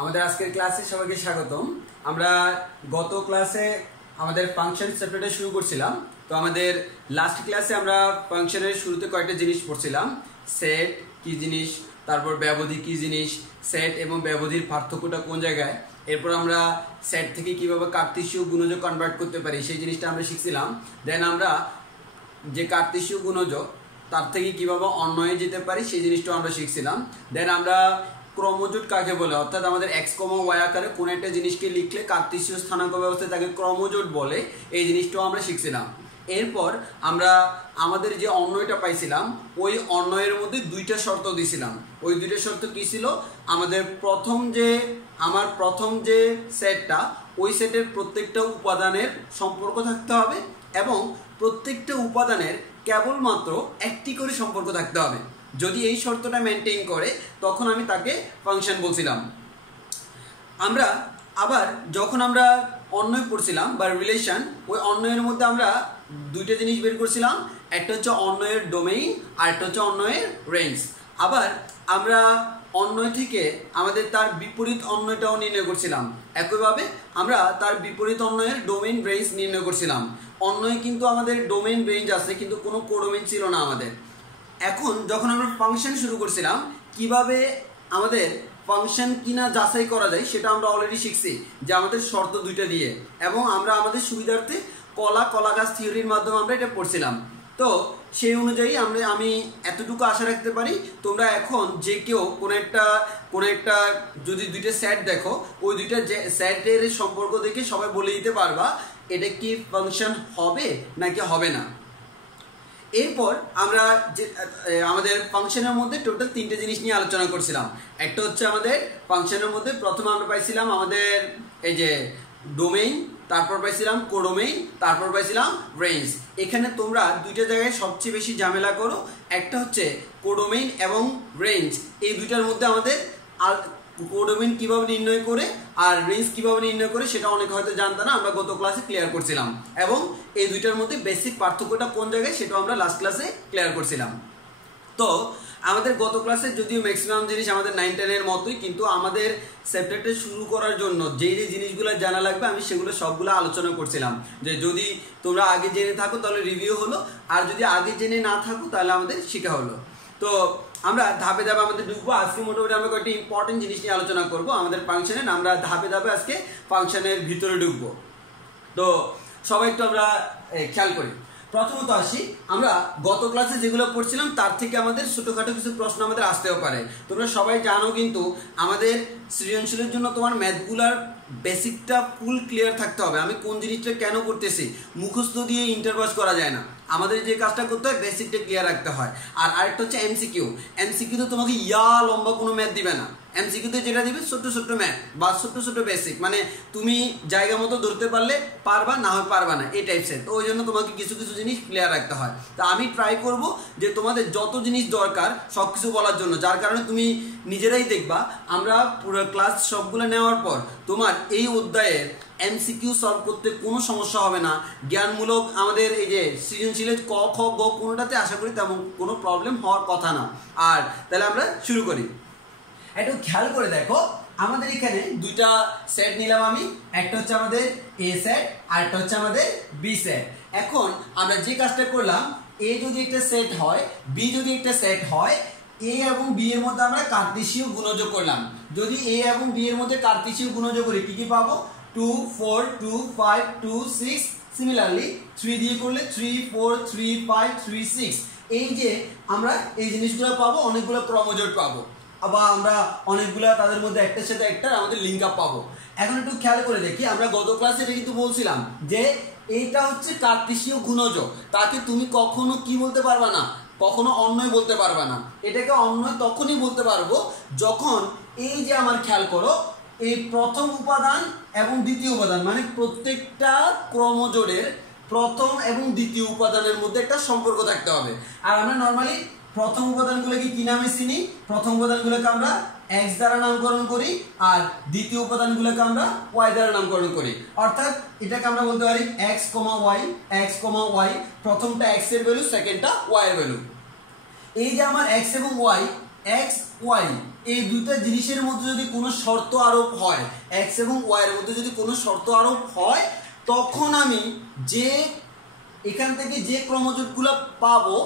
আমাদের আজকের ক্লাসে সবাইকে স্বাগতম। আমরা গত ক্লাসে আমাদের ফাংশন চ্যাপ্টারটা শুরু করছিলাম। তো আমাদের লাস্ট ক্লাসে আমরা ফাংশনের শুরুতে কয়েকটা জিনিস পড়ছিলাম। সেট কি জিনিস, তারপর ব্যবধি কি জিনিস, সেট এবং ব্যবধির পার্থক্যটা কোন জায়গায়, এরপর আমরা সেট থেকে কিভাবে কার্তেশীয় গুণজ কনভার্ট করতে পারি সেই জিনিসটা আমরা শিখছিলাম। দেন আমরা যে কার্তেশীয় গুণজ তার থেকে কিভাবে অন্যয়ে যেতে পারি সেই জিনিসটাও আমরা শিখছিলাম। দেন আমরা ক্রমজোট কাকে বলে, অর্থাৎ আমাদের এক্স কমা ওয়াই আকারে কোন একটা জিনিসকে লিখলে কার্তেশীয় স্থানাঙ্ক ব্যবস্থায় তাকে ক্রমজোট বলে, এই জিনিসটাও আমরা শিখছিলাম। এরপর আমরা আমাদের যে অন্যয়টা পাইছিলাম ওই অন্যয়ের মধ্যে দুইটা শর্ত দিয়েছিলাম। ওই দুইটা শর্ত কি ছিল? আমাদের প্রথম যে সেটটা, ওই সেটের প্রত্যেকটা উপাদানের সম্পর্ক থাকতে হবে এবং প্রত্যেকটা উপাদানের কেবলমাত্র একটি করে সম্পর্ক থাকতে হবে। যদি এই শর্তটা মেনটেন করে তখন আমি তাকে ফাংশন বলছিলাম। আমরা আবার যখন আমরা অন্যয় পড়ছিলাম বা রিলেশন, ওই অন্যয়ের মধ্যে আমরা দুইটা জিনিস বের করছিলাম। একটা হচ্ছে অন্যয়ের ডোমেইন আর একটা হচ্ছে অন্যয়ের রেঞ্জ। আবার আমরা অন্যয় থেকে আমাদের তার বিপরীত অন্যয়টাও নির্ণয় করছিলাম। একইভাবে আমরা তার বিপরীত অন্যয়ের ডোমেইন রেঞ্জ নির্ণয় করছিলাম। অন্যয় কিন্তু আমাদের ডোমেইন রেঞ্জ আছে, কিন্তু কোনো কোডোমেইন ছিল না আমাদের। এখন যখন আমরা ফাংশন শুরু করছিলাম, কিভাবে আমাদের ফাংশন কিনা যাচাই করা যায় সেটা আমরা অলরেডি শিখছি, যে আমাদের শর্ত দুইটা দিয়ে, এবং আমরা আমাদের সুবিধার্থে কলা গাছ থিওরির মাধ্যমে আমরা এটা পড়ছিলাম। তো সেই অনুযায়ী আমি এতটুকু আশা রাখতে পারি, তোমরা এখন যে কেউ কোনো একটা যদি দুইটা সেট দেখো, ওই দুইটা সেটের সম্পর্ক দেখে সবাই বলে দিতে পারবা এটা কি ফাংশন হবে নাকি হবে না। এরপর আমরা যে আমাদের ফাংশনের মধ্যে টোটাল তিনটে জিনিস নিয়ে আলোচনা করছিলাম। একটা হচ্ছে আমাদের ফাংশনের মধ্যে প্রথমে আমরা পাইছিলাম আমাদের এই যে ডোমেইন, তারপর পাইছিলাম কোডোমেইন, তারপর পাইছিলাম রেঞ্জ। এখানে তোমরা দুইটা জায়গায় সবচেয়ে বেশি ঝামেলা করো। একটা হচ্ছে কোডোমেইন এবং রেঞ্জ, এই দুইটার মধ্যে আমাদের কোডোমেইন কিভাবে নির্ণয় করে আর রেঞ্জ কিভাবে নির্ণয় করে সেটা অনেকে হয়তো জানতো না, আমরা গত ক্লাসে ক্লিয়ার করছিলাম। এবং এই দুইটার মধ্যে বেসিক পার্থক্যটা কোন জায়গায় সেটাও আমরা লাস্ট ক্লাসে ক্লিয়ার করছিলাম। তো আমাদের গত ক্লাসে যদিও ম্যাক্সিমাম জিনিস আমাদের 9-10 মতোই, কিন্তু আমাদের চ্যাপ্টারটা শুরু করার জন্য যে জিনিসগুলো জানা লাগবে আমি সেগুলো সবগুলো আলোচনা করছিলাম। যে যদি তোমরা আগে জেনে থাকো তাহলে রিভিউ হলো, আর যদি আগে জেনে না থাকো তাহলে আমাদের শেখা হলো। তো আমরা ধাপে ধাপে আমাদের ঢুকবো। আজকে মোটামুটি আমরা কয়েকটি ইম্পর্টেন্ট জিনিস নিয়ে আলোচনা করবো আমাদের ফাংশনে। আমরা ধাপে ধাপে আজকে ফাংশনের ভিতরে ঢুকবো। তো সবাই একটু আমরা খেয়াল করি। প্রথমত আসি, আমরা গত ক্লাসে যেগুলো পড়ছিলাম তার থেকে আমাদের ছোটোখাটো কিছু প্রশ্ন আমাদের আসতেও পারে। তোমরা সবাই জানো কিন্তু আমাদের সৃজনশীলের জন্য তোমার ম্যাথগুলার বেসিকটা ফুল ক্লিয়ার থাকতে হবে। আমি কোন জিনিসটা কেন করতেছি মুখস্থ দিয়ে ইন্টারপাস করা যায় না, আমাদের যে কাজটা করতে হয় বেসিকটা ক্লিয়ার রাখতে হয়। আর আরেকটা হচ্ছে এমসিকিউ। এমসিকিউতে তোমাকে লম্বা কোনো ম্যাথ দিবে না। এমসিকিউতে যেটা দিবে ছোট্ট ছোট্ট ম্যাথ বা ছোট্ট বেসিক, মানে তুমি জায়গা মতো ধরতে পারলে পারবা, না হয় পারবা না, এই টাইপসের। তো ওই জন্য তোমাকে কিছু জিনিস ক্লিয়ার রাখতে হয়। তা আমি ট্রাই করব যে তোমাদের যত জিনিস দরকার সব কিছু বলার জন্য, যার কারণে তুমি নিজেরাই দেখবা আমরা পুরো ক্লাস সবগুলো নেওয়ার পর তোমার এই অধ্যায়ের এমসিকিউ সলভ করতে কোনো সমস্যা হবে না। জ্ঞানমূলক আমাদের এই যে সৃজনশীলের ক খ গ কোনোটাতে আশা করি তেমন কোনো প্রবলেম হওয়ার কথা না। আর তাহলে আমরা শুরু করি। একটু খেয়াল করে দেখো, আমাদের এখানে দুইটা সেট নিলাম আমি। একটা হচ্ছে আমাদের এ সেট আর একটা হচ্ছে আমাদের বি সেট। এখন আমরা যে কাজটা করলাম, এ যদি একটা সেট হয়, বি যদি একটা সেট হয়, এ এবং বি এর মধ্যে আমরা কার্তেশীয় গুণযোগ করলাম। যদি এ এবং বি এর মধ্যে কার্তেশীয় গুণযোগ করি কি পাবো? 2 4 2 5 2 6। সিমিলারলি 3 দিয়ে করলে 3 4 3 5 3 6। এই যে আমরা এই জিনিসগুলো পাবো, অনেকগুলো ক্রমজোট পাবো, আবার আমরা অনেকগুলা তাদের মধ্যে একটার সাথে একটা আমাদের লিঙ্ক আপ পাবো। এখন একটু খেয়াল করে দেখি, আমরা গত ক্লাসে এটা কিন্তু বলছিলাম যে এইটা হচ্ছে কার্তেশীয় গুণযোগ। তাকে তুমি কখনো কি বলতে পারবা না, কখনো অন্যয় বলতে পারবা না। এটাকে অন্যয় তখনই বলতে পারবো যখন এই যে আমার খেয়াল করো, এই প্রথম উপাদান এবং দ্বিতীয় উপাদান, মানে প্রত্যেকটা ক্রমজোড়ের প্রথম এবং দ্বিতীয় উপাদানের মধ্যে একটা সম্পর্ক থাকতে হবে। আর আমরা নর্মালি প্রথম উপাদানগুলোকে কি নামে চিনি? প্রথম উপাদানগুলোকে আমরা এক্স দ্বারা নামকরণ করি, আর দ্বিতীয় উপাদানগুলোকে আমরা ওয়াই দ্বারা নামকরণ করি। অর্থাৎ এটাকে আমরা বলতে পারি এক্স কমা ওয়াই। প্রথমটা এক্স এর ভ্যালু, সেকেন্ডটা ওয়াই এর ভ্যালু। এই যে আমার এক্স এবং ওয়াই এক্স ওয়াই এই দুইটা জিনিসের মধ্যে যদি কোনো শর্ত আরোপ হয়, এক্স এবং ওয়াই এর মধ্যে যদি কোনো শর্ত আরোপ হয়, তখন আমি যে এখান থেকে যে ক্রমজোটগুলো পাবো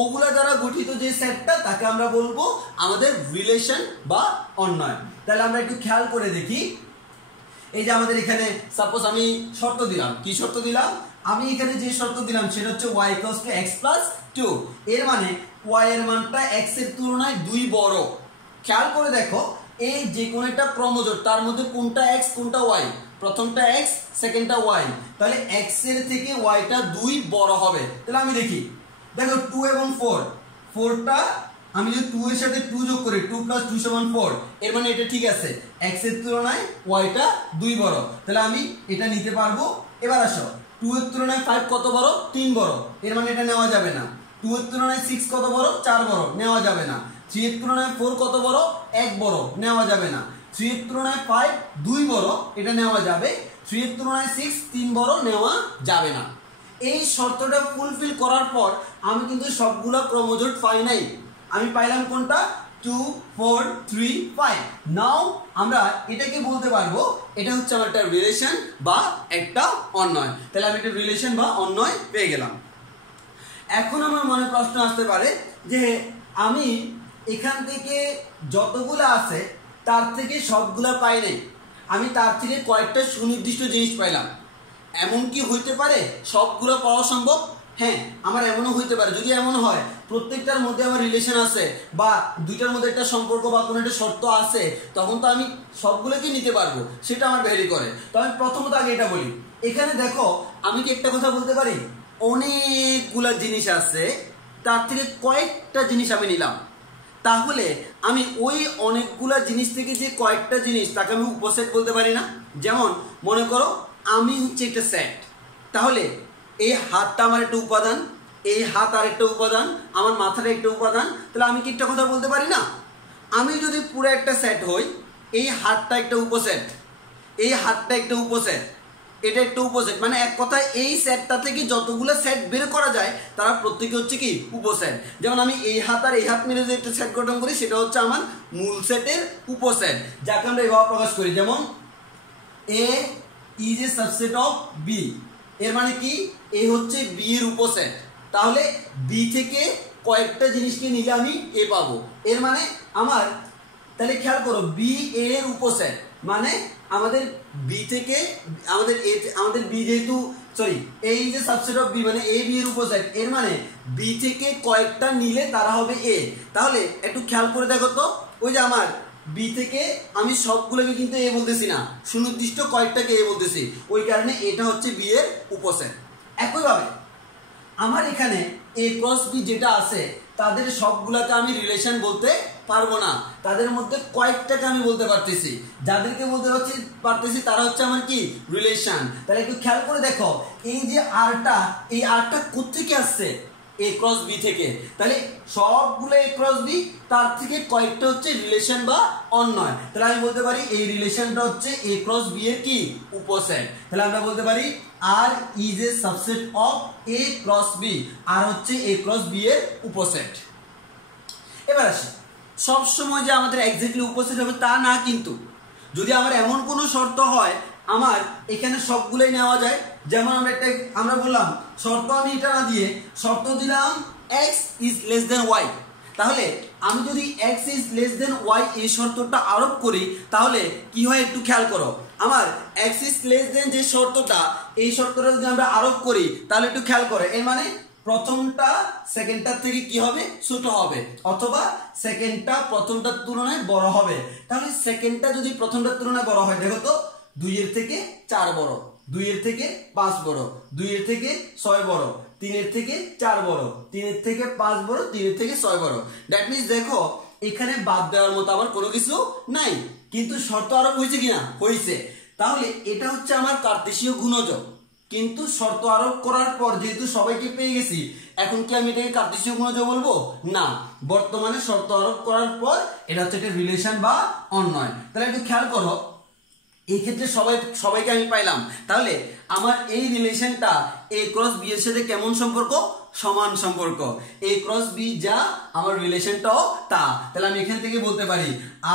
ওগুলা দ্বারা গঠিত যে সেটটা তাকে আমরা বলবো আমাদের রিলেশন বা অন্বয়। তাহলে আমরা একটু খেয়াল করে দেখি, এই যে আমাদের এখানে সাপোজ আমি শর্ত দিলাম, কি শর্ত দিলাম, আমি এখানে যে শর্ত দিলাম সেটা হচ্ছে y = x + 2, এর মানে y এর মানটা x এর তুলনায় 2 বড়। খেয়াল করে দেখো এই যে কোন একটা ক্রমজোট তার মধ্যে কোনটা x কোনটা y, প্রথমটা x সেকেন্ডটা y, তাহলে x এর থেকে y টা 2 বড় হবে। তাহলে আমি দেখি, দেখো 2 এবং 4, 4টা আমি যদি 2 এর সাথে 2 যোগ করি 2 + 2 = 4, এর মানে এটা ঠিক আছে, x এর তুলনায় y টা 2 বড়, তাহলে আমি এটা নিতে পারবো। এবার আসো 2 এর তুলনায় 5 কত বড়, 3 বড়, এর মানে এটা নেওয়া যাবে না। 2 এর তুলনায় 6 কত বড়, 4 বড়, নেওয়া যাবে না। 3 এর তুলনায় 4 কত বড়, 1 বড়, নেওয়া যাবে না। 3 এর তুলনায় 5 2 বড়, এটা নেওয়া যাবে। 3 এর তুলনায় 6 3 বড়, নেওয়া যাবে না। এই শর্তটা ফুলফিল করার পর আমি কিন্তু সবগুলা ক্রমজোট পাই নাই, আমি পাইলাম কোনটা 2 4 3 5। নাও আমরা এটাকে বলতে পারবো এটা হচ্ছে আমার একটা রিলেশন বা একটা অন্বয়। তাহলে আমি একটা রিলেশন বা অন্বয় পেয়ে গেলাম। এখন আমার মনে প্রশ্ন আসতে পারে যে আমি এখান থেকে যতগুলো আছে তার থেকে সবগুলা পাই নাই, আমি তার থেকে কয়েকটা সুনির্দিষ্ট জিনিস পাইলাম। এমন কি হইতে পারে সবগুলো পাওয়া সম্ভব? হ্যাঁ, আমার এমনও হইতে পারে। যদি এমন হয় প্রত্যেকটার মধ্যে আমার রিলেশন আছে বা দুইটার মধ্যে একটা সম্পর্ক বা কোনো একটা শর্ত আছে, তখন তো আমি সবগুলোকে নিতে পারবো, সেটা আমার ভ্যারি করে। তো আমি প্রথমত আগে এটা বলি, এখানে দেখো আমি কি একটা কথা বলতে পারি, অনেকগুলা জিনিস আছে তার থেকে কয়েকটা জিনিস আমি নিলাম, তাহলে আমি ওই অনেকগুলা জিনিস থেকে যে কয়েকটা জিনিস তাকে আমি উপসেট বলতে পারি না? যেমন মনে করো আমি হচ্ছে একটা সেট, তাহলে এই হাতটা আমার একটা উপাদান, এই হাত আর একটা উপাদান, আমার মাথাটা একটা উপাদান, তাহলে আমি কি একটা কথা বলতে পারি না? আমি যদি পুরো একটা সেট হই, এই হাতটা একটা উপসেট, এই হাতটা একটা উপসেট, এটা একটা উপসেট, মানে এক কথায় এই সেটটা থেকে যতগুলো সেট বের করা যায় তারা প্রত্যেকে হচ্ছে কি উপসেট। যেমন আমি এই হাত আর এই হাত মিলে যে একটা সেট গঠন করি সেটা হচ্ছে আমার মূল সেটের উপসেট, যাকে আমরা এভাবে প্রকাশ করি, যেমন A is a subset of B, এর মানে কি এ হচ্ছে বি এর উপসেট। তাহলে বি থেকে কয়েকটা জিনিসকে নিলে আমি এ পাবো, এর মানে আমার, তাহলে খেয়াল করো বি এর উপসেট মানে আমাদের বি থেকে আমাদের বি যেহেতু সরি এই যে সাবসেট অফ বি মানে এ বি এর উপসেট, এর মানে বি থেকে কয়েকটা নিলে তারা হবে এ। তাহলে একটু খেয়াল করে দেখো তো, ওই যে আমার বি থেকে আমি সবগুলোকে কিন্তু এ বলতেছি না, সুনির্দিষ্ট কয়েকটাকে এ বলতেছি, ওই কারণে এটা হচ্ছে বি এর উপসেট। একইভাবে আমার এখানে এ ক্রস বি যেটা আছে তাদের সবগুলাকে আমি রিলেশন বলতে পারবো না, তাদের মধ্যে কয়েকটাকে আমি বলতে পারতেছি, যাদেরকে বলতে পারতেছি তারা হচ্ছে আমার কি রিলেশন। তাহলে একটু খেয়াল করে দেখো এই যে আরটা, এই আরটা কোত্থেকে আসছে, এ ক্রস বি থেকে, তাহলে সবগুলো এ ক্রস বি, তার থেকে কয়েকটা হচ্ছে রিলেশন বা অন্বয়। তাহলে আমি বলতে পারি এই রিলেশনটা হচ্ছে এ ক্রস বি এর কি উপসেট। তাহলে আমরা বলতে পারি R is a subset of A cross B, R হচ্ছে এ ক্রস বি এর উপসেট। এবার আসি, সব সময় যে আমাদের এক্স্যাক্টলি উপসেট হবে তা না, কিন্তু যদি আমার এমন কোনো শর্ত হয় আমার এখানে সবগুলোই নেওয়া যায়, যেমন আমরা বললাম শর্ত আমি এটা না দিয়ে শর্ত দিলাম x is less than y, তাহলে আমি যদি x is less than y এই শর্তটা আরোপ করি তাহলে কি হয় একটু খেয়াল করো, আমার x is less than যে শর্তটা, এই শর্তটা যদি আমরা আরোপ করি তাহলে একটু খেয়াল করো, এর মানে প্রথমটা সেকেন্ডটার থেকে কি হবে ছোট হবে, অথবা সেকেন্ডটা প্রথমটার তুলনায় বড় হবে। তাহলে সেকেন্ডটা যদি প্রথমটার তুলনায় বড় হয়, দেখো তো 2 এর থেকে 4 বড়, 2 এর থেকে 5 বড়, 2 এর থেকে 6 বড়, 3 এর থেকে 4 বড়, 3 এর থেকে 5 বড়, 3 এর থেকে 6 বড়। দ্যাট মিন্স দেখো এখানে বাদ দেওয়ার মতো আবার কোনো কিছু নাই, কিন্তু শর্ত আরোপ হয়েছে কিনা, হয়েছে। তাহলে এটা হচ্ছে আমার কার্তেশীয় গুণজ, কিন্তু শর্ত আরোপ করার পর যেহেতু সবাইকে পেয়ে গেছি, এখন কি আমি এটাকে কার্তেশীয় গুণজ বলবো না, বর্তমানে শর্ত আরোপ করার পর এটা হচ্ছে একটা রিলেশন বা অন্বয়। তাহলে একটু খেয়াল করো এই ক্ষেত্রে সবাইকে আমি পাইলাম, তাহলে আমার এই রিলেশনটা এ ক্রস বি এর সাথে কেমন সম্পর্ক, সমান সম্পর্ক, a ক্রস b যা আমার রিলেশনটাও তা। তাহলে আমি এখান থেকে বলতে পারি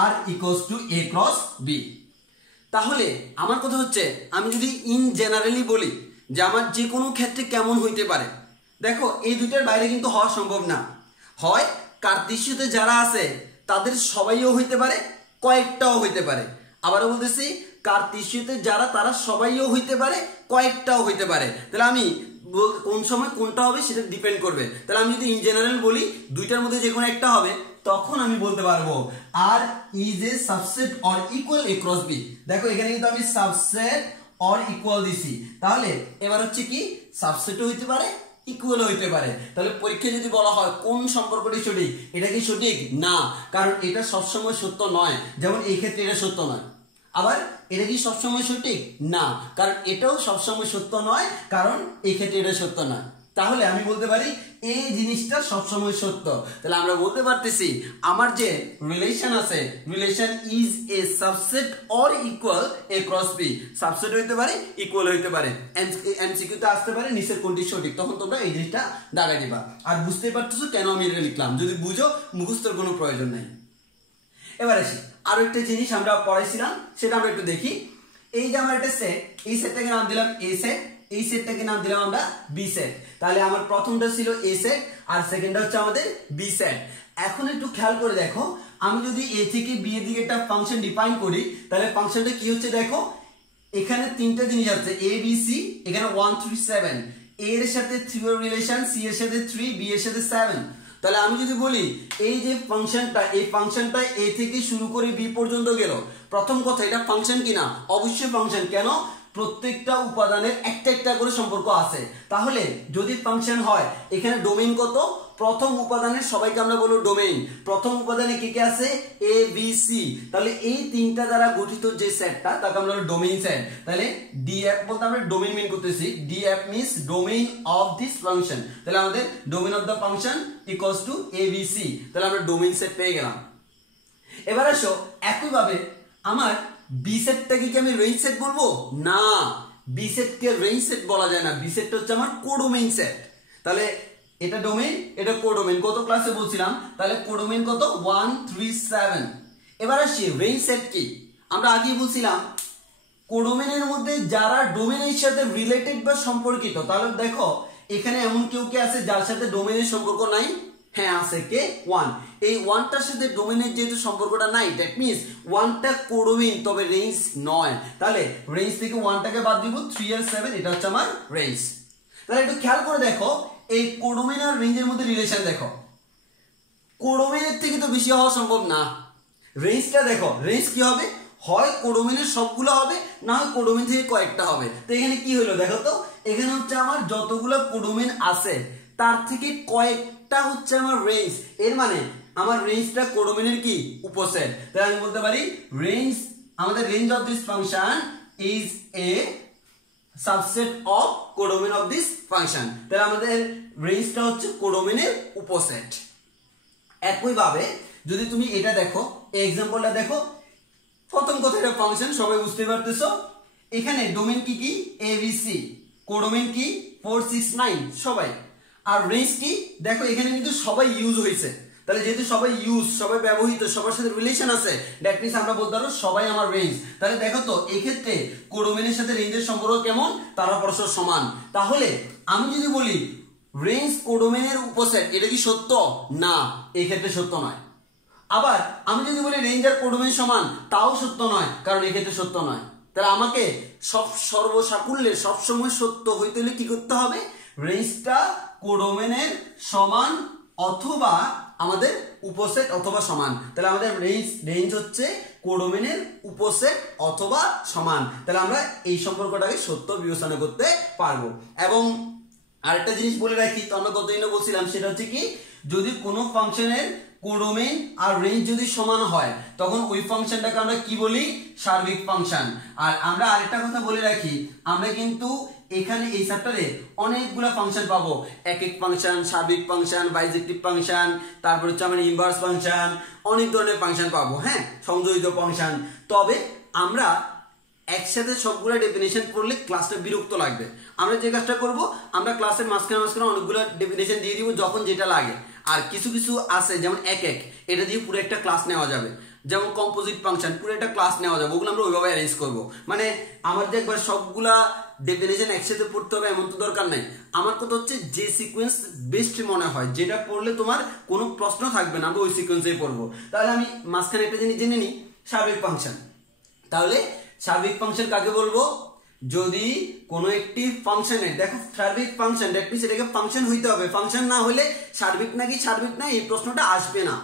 r equals to a cross b। তাহলে আমার কথা হচ্ছে আমি যদি ইন জেনারেলি বলি যে আমার যে কোনো ক্ষেত্রে কেমন হইতে পারে, দেখো এই দুইটার বাইরে কিন্তু হওয়া সম্ভব না। হয় কার্তেশীয়তে যারা আছে তাদের সবাইও হইতে পারে, কয়েকটাও হইতে পারে। আবারও বলতেছি কার্তেশীয়তে যারা তারা সবাইও হইতে পারে, কয়েকটাও হইতে পারে। তাহলে আমি কোন সময় কোনটা হবে সেটা ডিপেন্ড করবে। তাহলে আমি যদি ইন জেনারেল বলি দুইটার মধ্যে যে কোনো একটা হবে, তখন আমি বলতে পারবো R is a subset or equal A cross B. দেখো এখানে কিন্তু আমি সাবসেট অর ইকুয়াল দিছি, তাহলে এবার হচ্ছে কি সাবসেটও হইতে পারে, ইকুয়াল হইতে পারে। তাহলে পরীক্ষায় যদি বলা হয় কোন সম্পর্কটি সঠিক, এটা কি সঠিক না, কারণ এটা সবসময় সত্য নয়। যেমন এই ক্ষেত্রে এটা সত্য নয়। আবার এটা কি সবসময় সঠিক না, কারণ এটাও সবসময় সত্য নয়, কারণ এই ক্ষেত্রে এটা সত্য নয়। তাহলে আমি বলতে পারি এই জিনিসটা সবসময় সত্য। তাহলে আমরা বলতে পারতেছি আমার যে রিলেশন আছে, relation is a subset or equal A cross B. Subset হইতে পারে, ইকুয়াল হইতে পারে, এমসিকিউতে আসতে পারে নিচের কোনটি সঠিক, তখন তোমরা এই জিনিসটা দাগাই দিবা। আর বুঝতে পারতেছো কেন আমি এটা লিখলাম, যদি বুঝো মুখস্থর কোনো প্রয়োজন নাই। এবার আসি আরো একটা জিনিস আমরা পড়াইছিলাম, সেটা আমরা একটু দেখি। এই যে আমার একটা সেট, এই সেটটাকে নাম দিলাম এ সেট, এই সেটটাকে নাম দিলাম আমরা বি সেট। তাহলে আমার প্রথমটা ছিল এ সেট আর সেকেন্ডটা হচ্ছে আমাদের বি সেট। এখন একটু খেয়াল করে দেখো, আমি যদি এ থেকে বি এর দিকে একটা ফাংশন ডিফাইন করি, তাহলে ফাংশনটা কি হচ্ছে দেখো, এখানে তিনটা জিনিস আছে এ বি সি, এখানে 1 3 7, এ এর সাথে 3 এর রিলেশন, সি এর সাথে 3, বি এর সাথে 7। তাহলে আমি যদি বলি এই যে ফাংশনটা, এই ফাংশনটা এ থেকে শুরু করে বি পর্যন্ত গেল, প্রথম কথা এটা ফাংশন কিনা, অবশ্যই ফাংশন। কেন, প্রত্যেকটা উপাদানের একটা একটা করে সম্পর্ক আছে। তাহলে যদি ফাংশন হয়, এখানে ডোমেইন কত, প্রথম উপাদানের সবাইকে আমরা বলবো ডোমেইন। প্রথম উপাদানে কি কি আছে, এ বি সি। তাহলে এই তিনটা দ্বারা গঠিত যে সেটটা তাকে আমরা ডোমেইন সেট। তাহলে ডিএফ বলতে আমরা ডোমেইন মিন করতেছি, DF means domain of this function. তাহলে আমাদের domain of the function equals to A B C. তাহলে আমরা ডোমেইন সেট পেয়ে গেলাম। এবার আসো একইভাবে আমার বি সেটটাকে কি আমি রেঞ্জ সেট বলবো, না, বি সেটকে রেঞ্জ সেট বলা যায় না। বি সেটটা হচ্ছে আমার কোডোমেইন সেট। তাহলে এটা ডোমেইন, এটা কোডোমেইন, কত ক্লাসে বলছিলাম। তাহলে কোডোমেইন কত 1 3 7। এবার আসি রেঞ্জ সেট কি, আমরা আগেই বলছিলাম কোডোমেইনের মধ্যে যারা ডোমেইনের সাথে রিলেটেড বা সম্পর্কিত। তাহলে দেখো এখানে এমন কেউ কে আছে যার সাথে ডোমেইনের সম্পর্ক নাই, হ্যাঁ আছে, কে 1। এই 1টার সাথে ডোমেইনের যেহেতু সম্পর্কটা নাই, দ্যাট মিন্স 1টা কোডোমেইন তবে রেঞ্জ নয়। তাহলে রেঞ্জ থেকে 1টাকে বাদ দিব, 3 আর 7 এটা হচ্ছে আমার রেঞ্জ। তাহলে একটু খেয়াল করে দেখো এই কোডোমেইন আর রেঞ্জের মধ্যে রিলেশন দেখো, কোডোমেইনের থেকে তো বেশি হওয়া সম্ভব না। রেঞ্জটা দেখো, রেঞ্জ কি হবে, হয় কোডোমেইনের সবগুলো হবে, না হয় কোডোমেইন থেকে কয়েকটা হবে। তো এখানে কি হলো দেখো তো, এখানে হচ্ছে আমার যতগুলো কোডোমেইন আছে তার থেকে কয়েকটা হচ্ছে আমার রেঞ্জ। এর মানে আমার রেঞ্জটা কোডোমেইনের কি উপসেট। তাহলে আমি বলতে পারি রেঞ্জ, আমাদের range of this function is a subset of codomain of this function. তাহলে আমাদের রেঞ্জটা হচ্ছে কোডোমেইনের উপসেট। একইভাবে যদি তুমি এটা দেখো, এই एग्जांपलটা দেখো, প্রথম কথা এটা ফাংশন, সবাই বুঝতে পারতেছো। এখানে ডোমেইন কি কি, এ বি সি, কোডোমেইন কি 4 6 9 সবাই। আর রেঞ্জ কি দেখো, এখানে কিন্তু সবাই ইউজ হয়েছে। তাহলে যেহেতু সবাই ইউজ, সবাই ব্যবহৃত, সবার সাথে রিলেশন আছে, দ্যাট মিন্স আমরা বলতে পারবো সবাই আমার রেঞ্জ। তাহলে দেখো তো এই ক্ষেত্রে কোডোমেইনের সাথে রেঞ্জের সম্পর্ক কেমন, তারা পরস্পর সমান। তাহলে আমি যদি বলি রেঞ্জ কোডোমেইনের উপসেট, এটা কি সত্য না, এই ক্ষেত্রে সত্য নয়। আবার আমি যদি বলি রেঞ্জ আর কোডোমেইন সমান, তাও সত্য নয়, কারণ এই ক্ষেত্রে সত্য নয়। তাহলে আমাকে সর্বসাকুল্যে সবসময় সত্য হইতে হলে কি করতে হবে, রেঞ্জটা কোডোমেইনের সমান অথবা আমাদের উপসেট অথবা সমান। তাহলে আমাদের রেঞ্জ হচ্ছে কোডোমেইনের উপসেট অথবা সমান। তাহলে আমরা এই সম্পর্কটাকে সত্য বিবেচনা করতে পারবো। এবং আরেকটা জিনিস বলে রাখি, তো আমরা গতদিনও বলছিলাম, সেটা হচ্ছে কি, যদি কোনো ফাংশনের কোডোমেইন আর রেঞ্জ যদি সমান হয়, তখন ওই ফাংশনটাকে আমরা কি বলি, সার্বিক ফাংশন। আর আমরা আরেকটা কথা বলে রাখি, আমরা কিন্তু এখানে এই চ্যাপ্টারে অনেকগুলো ফাংশন পাবো, এক এক ফাংশন, সার্বিক ফাংশন, বাইজেক্টিভ ফাংশন, তারপর হচ্ছে আমরা ইনভার্স ফাংশন, অনেক ধরনের ফাংশন পাবো, হ্যাঁ, সংযোজিত ফাংশন। তবে আমরা একসাথে সবগুলো ডেফিনেশন পড়লে ক্লাসটা বিরক্ত লাগবে। আমরা যে কাজটা করব, আমরা ক্লাসের মাঝখানে অনেকগুলো ডেফিনেশন দিয়ে দিব যখন যেটা লাগে। আর কিছু কিছু আছে যেমন এক এটা দিয়ে পুরো একটা ক্লাস নেওয়া যাবে, যেমন কম্পোজিট ফাংশন পুরো একটা ক্লাস নেওয়া যাবে, ওগুলো আমরা ওইভাবে অ্যারেঞ্জ করবো। মানে আমার যে একবার সবগুলা ডেফিনেশন একসাথে পড়তে হবে এমন তো দরকার নাই। আমার কথা হচ্ছে যে সিকোয়েন্স বেস্ট মনে হয়, যেটা পড়লে তোমার কোনো প্রশ্ন থাকবে না, আমরা ওই সিকোয়েন্সেই পড়বো। তাহলে আমি মাঝখানে একটা জিনিস জেনে নিই, সার্বিক ফাংশন। তাহলে সার্বিক ফাংশন কাকে বলবো? যদি কোনো একটি ফাংশনের, দেখো সার্বিক ফাংশন দ্যাট মিন্স এটাকে ফাংশন হইতে হবে, ফাংশন না হলে সার্বিক নাকি সার্বিক না এই প্রশ্নটা আসবে না।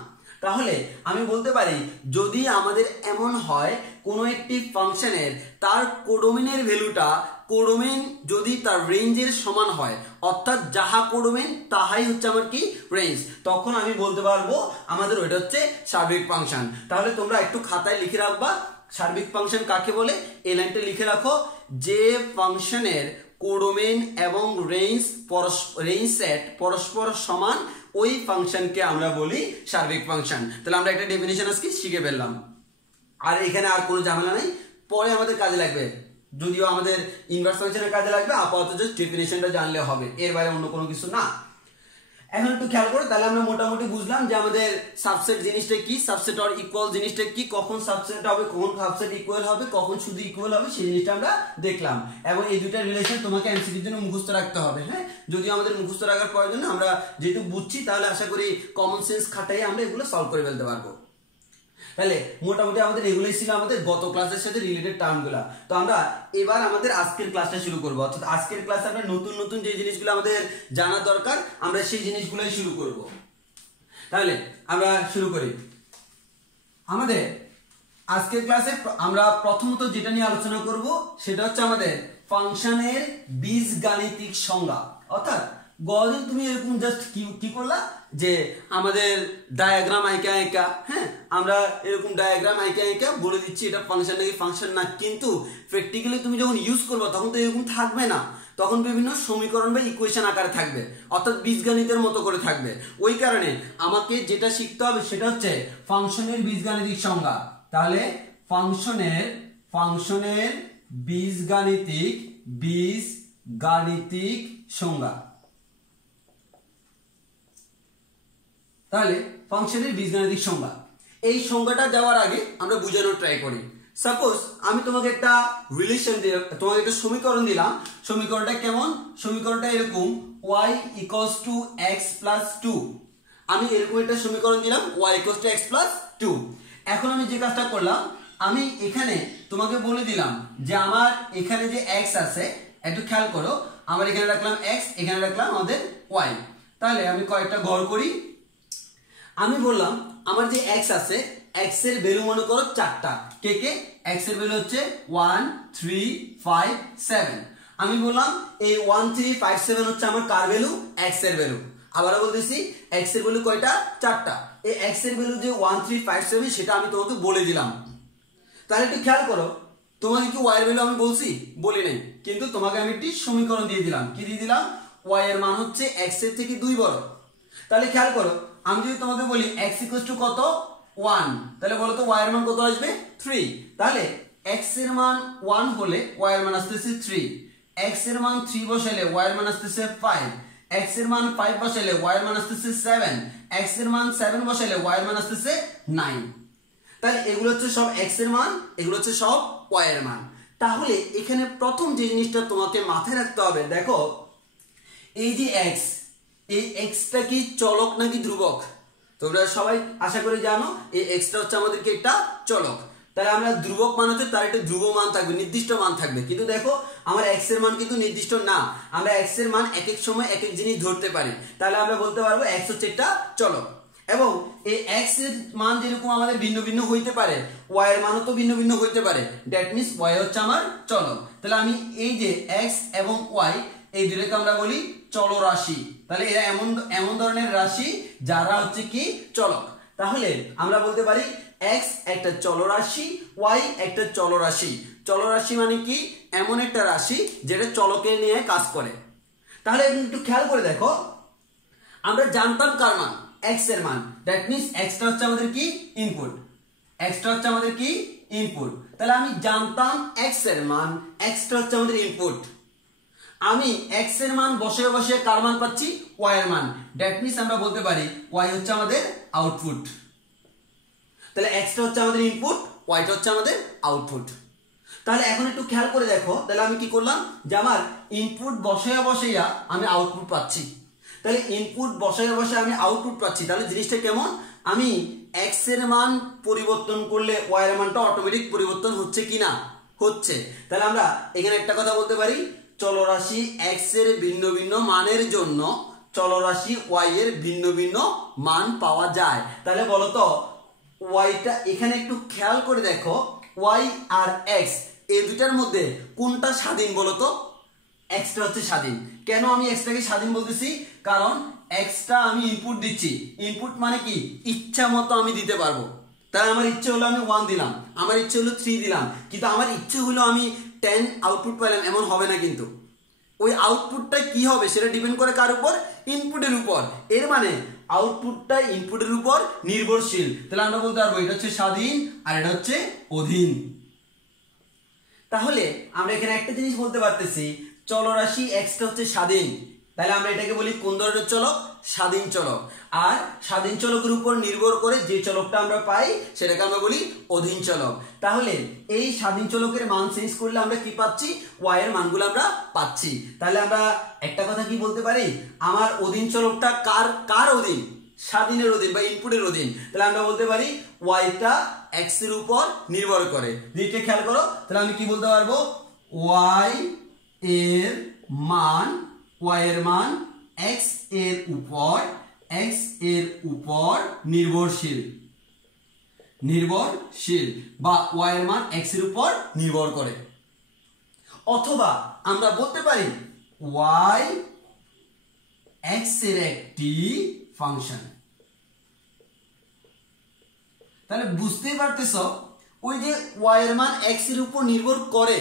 তাহলে আমি বলতে পারি যদি আমাদের এমন হয় কোনো একটি ফাংশনের তার কোডোমেনের ভ্যালুটা কোডোমেন যদি তার রেঞ্জের সমান হয়, অর্থাৎ যাহা কোডোমেন তাহাই হচ্ছে আমার কি রেঞ্জ, তখন আমি বলতে পারবো আমাদের ওইটা হচ্ছে সার্বিক ফাংশন। তাহলে তোমরা একটু খাতায় লিখে রাখবা সার্বিক ফাংশন কাকে বলে, এই লাইনটা লিখে রাখো, যে ফাংশনের কোডোমেন এবং রেঞ্জ সেট পরস্পর সমান ওই ফাংশনকে আমরা বলি সার্বিক ফাংশন। তাহলে আমরা একটা ডেফিনিশন আজকে শিখে ফেললাম, আর এখানে আর কোনো ঝামেলা নাই, পরে আমাদের কাজে লাগবে, যদিও আমাদের ইনভার্স ফাংশনের কাজে লাগবে, আপাতত জাস্ট ডেফিনিশনটা জানলে হবে, এর বাইরে অন্য কোনো কিছু না। এখন একটু খেয়াল করো, তাহলে আমরা মোটামুটি বুঝলাম যে আমাদের সাবসেট জিনিসটা কি, সাবসেট আর ইকুয়াল জিনিসটা কি, কখন সাবসেট হবে, কখন সাবসেট ইকুয়াল হবে, কখন শুধু ইকুয়াল হবে, সেই জিনিসটা আমরা দেখলাম। এবং এই দুইটা রিলেশন তোমাকে এমসিকিউর জন্য মুখস্থ রাখতে হবে। হ্যাঁ, যদিও আমাদের মুখস্থ রাখার প্রয়োজন না, আমরা যেহেতু বুঝছি তাহলে আশা করি কমন সেন্স খাটাই আমরা এগুলো সলভ করে ফেলতে পারবো। তাহলে মোটামুটি আমাদের এগুলোই ছিল আমাদের গত ক্লাসের সাথে রিলেটেড টার্মগুলো। তো আমরা এবার আমাদের আজকের ক্লাসটা শুরু করব, অর্থাৎ আজকের ক্লাসে আমরা নতুন নতুন যে জিনিসগুলো আমাদের জানা দরকার আমরা সেই জিনিসগুলোই শুরু করব। তাহলে আমরা শুরু করি। আমাদের আজকের ক্লাসে আমরা প্রথমত যেটা নিয়ে আলোচনা করব সেটা হচ্ছে আমাদের ফাংশনের বীজগাণিতিক সংজ্ঞা। অর্থাৎ গতদিন তুমি এরকম জাস্ট কি করলা যে আমাদের ডায়াগ্রাম আঁকা আঁকা, হ্যাঁ আমরা এরকম ডায়াগ্রাম আঁকা আঁকা বলে দিচ্ছি এটা ফাংশন নাকি ফাংশন না, কিন্তু প্র্যাকটিক্যালি তুমি যখন ইউজ করবে তখন তো এরকম থাকবে না, তখন বিভিন্ন সমীকরণ বা ইকুয়েশন আকারে থাকবে, অর্থাৎ বীজগণিতের মতো করে থাকবে। ওই কারণে আমাকে যেটা শিখতে হবে সেটা হচ্ছে ফাংশনের বীজগাণিতিক সংজ্ঞা। তাহলে ফাংশনের বীজগাণিতিক সংজ্ঞা। তাহলে ফাংশনের বীজগাণিতিক সংজ্ঞা, এই সংজ্ঞাটা দেওয়ার আগে আমরা বোঝানোর ট্রাই করি। সাপোজ আমি তোমাকে একটা রিলেশন দিলাম, তোমাকে একটা সমীকরণ দিলাম, সমীকরণটা কেমন? সমীকরণটা এরকম y equals two x plus 2। আমি এরকম একটা সমীকরণ দিলাম y equals two x plus 2। এখন আমি যে কাজটা করলাম, আমি এখানে তোমাকে বলে দিলাম যে আমার এখানে যে x আছে, একটু খেয়াল করো, আমার এখানে রাখলাম x, এখানে রাখলাম আমাদের y। তাহলে আমি কয়েকটা ঘর করি। আমি বললাম আমার যে x আছে, x এর ভ্যালু মনে করো 4টা। কে x এর ভ্যালু হচ্ছে 1 3 5 7। আমি বললাম এই 1 3 5 7 হচ্ছে আমার কার ভ্যালু? x এর ভ্যালু। আবারো বলতেছি x এর ভ্যালু কয়টা? 4টা। এই x এর ভ্যালু যে 1 3 5 7 সেটা আমি তোমাকে বলে দিলাম। তাহলে একটু খেয়াল করো, তোমাকে কি y এর ভ্যালু আমি বলছি? বলি নাই, কিন্তু তোমাকে আমি একটি সমীকরণ দিয়ে দিলাম। কি দিয়ে দিলাম? y এর মান হচ্ছে x এর থেকে 2 বড়। তাহলে খেয়াল করো, আমি যদি তোমাকে বলি x ইকুয়ালস টু কত? 1, তাহলে বলো তো y এর মান কত আসবে? 3। তাহলে x এর মান 1 হলে y এর মান আসতেছে 3, x এর মান 3 বসালে y এর মান আসতেছে 5, x এর মান 5 বসালে y এর মান আসতেছে 7, x এর মান 7 বসালে y এর মান আসতেছে 9। তাহলে এগুলো হচ্ছে সব x এর মান, এগুলো হচ্ছে সব y এর মান। তাহলে এখানে প্রথম যে জিনিসটা তোমাকে মাথায় রাখতে হবে, দেখো এই যে x, এই xটা কি চলক নাকি ধ্রুবক? তোমরা সবাই আশা করি জানো এই xটা হচ্ছে আমাদেরকে একটা চলক। তাহলে আমরা ধ্রুবক মান হচ্ছে তার একটা ধ্রুব মান থাকবে, নির্দিষ্ট মান থাকবে। কিন্তু দেখো আমার x এর মান কিন্তু নির্দিষ্ট না, আমরা x এর মান এক এক সময় এক এক জিনিস ধরতে পারি। তাহলে আমরা বলতে পারবো x হচ্ছে একটা চলক, এবং এই x এর মান যেরকম আমাদের ভিন্ন ভিন্ন হইতে পারে, y এর মানও তো ভিন্ন ভিন্ন হইতে পারে। দ্যাট মিন্স y হচ্ছে আমার চলক। তাহলে আমি এই যে x এবং y এই দুটোকে আমরা বলি চলরাশি। তাহলে এরা এমন ধরনের রাশি যারা হচ্ছে কি চলক। তাহলে আমরা বলতে পারি x একটা চলরাশি, y একটা চলরাশি। চলরাশি মানে কি? এমন একটা রাশি যেটা চলকের নিয়ে কাজ করে। তাহলে একটু খেয়াল করে দেখো, আমরা জানতাম কার মান? x এর মান। দ্যাট মিন্স x টা হচ্ছে আমাদের কি ইনপুট, এক্সটা হচ্ছে আমাদের কি ইনপুট। তাহলে আমি জানতাম এক্স এর মান, এক্সটা হচ্ছে আমাদের ইনপুট। আমি এক্স এর মান বসে বসে কার মান পাচ্ছি, ওয়াই এর মান। দ্যাট মিন্স আমরা বলতে পারি ওয়াই হচ্ছে আমাদের আউটপুট। তাহলে এক্সটা হচ্ছে আমাদের ইনপুট, ওয়াইটা হচ্ছে আমাদের আউটপুট। তাহলে এখন একটু খেয়াল করে দেখো, তাহলে আমি কি করলাম যে আমার ইনপুট বসাইয়া বসাইয়া আমি আউটপুট পাচ্ছি। তাহলে ইনপুট বসাইয়া বসে আমি আউটপুট পাচ্ছি, তাহলে জিনিসটা কেমন, আমি এক্স এর মান পরিবর্তন করলে ওয়াই এর মানটা অটোমেটিক পরিবর্তন হচ্ছে কিনা, হচ্ছে। তাহলে আমরা এখানে একটা কথা বলতে পারি, চলরাশি এক্স এর ভিন্ন ভিন্ন মানের জন্য চলরাশি ওয়াই এর ভিন্ন ভিন্ন মান পাওয়া যায়। তাহলে বলতো ওয়াইটা এখানে একটু খেয়াল করে দেখো, ওয়াই আর এক্স এই দুটার মধ্যে কোনটা স্বাধীন বলতো, এক্সটা হচ্ছে স্বাধীন। কেন আমি এক্সটাকে স্বাধীন বলতেছি, কারণ এক্সটা আমি ইনপুট দিচ্ছি, ইনপুট মানে কি ইচ্ছা মতো আমি দিতে পারবো। তাহলে আমার ইচ্ছে হলো আমি 1 দিলাম, আমার ইচ্ছে হলো 3 দিলাম, কিন্তু আমার ইচ্ছে হলো আমি 10 আউটপুট পেলাম, এমন হবে না। কিন্তু ওই আউটপুটটা কি হবে সেটা ডিপেন্ড করে কার উপর, ইনপুটের উপর। এর মানে আউটপুটটা ইনপুটের উপর নির্ভরশীল। তাহলে আমরা বলতে পারবো এটা হচ্ছে স্বাধীন আর এটা হচ্ছে অধীন। তাহলে আমরা এখানে একটা জিনিস বলতে পারতেছি, চলরাশি এক্সটা হচ্ছে স্বাধীন। তাহলে আমরা এটাকে বলি কোন ধরনের চলক, স্বাধীন চলক। আর স্বাধীন চলকের উপর নির্ভর করে যে চলকটা আমরা পাই সেটাকে আমরা বলি অধীন চলক। তাহলে এই স্বাধীন চলকের মান চেঞ্জ করলে আমরা কি পাচ্ছি, ওয়াই এর মানগুলো আমরা পাচ্ছি। তাহলে আমরা একটা কথা কি বলতে পারি, আমার অধীন চলকটা কার অধীন, স্বাধীনের অধীন বা ইনপুটের অধীন। তাহলে আমরা বলতে পারি ওয়াইটা এক্স এর উপর নির্ভর করে। দিকটা খেয়াল করো, তাহলে আমি কি বলতে পারবো, ওয়াই এর মান এক্স এর উপর নির্ভরশীল বা ওয়াই এর মান এক্স এর উপর নির্ভর করে। অথবা আমরা বলতে পারি ওয়াই এক্স এর একটি ফাংশন। তাহলে বুঝতেই পারতেছ, ওই যে ওয়াই এর মান এক্স এর উপর নির্ভর করে,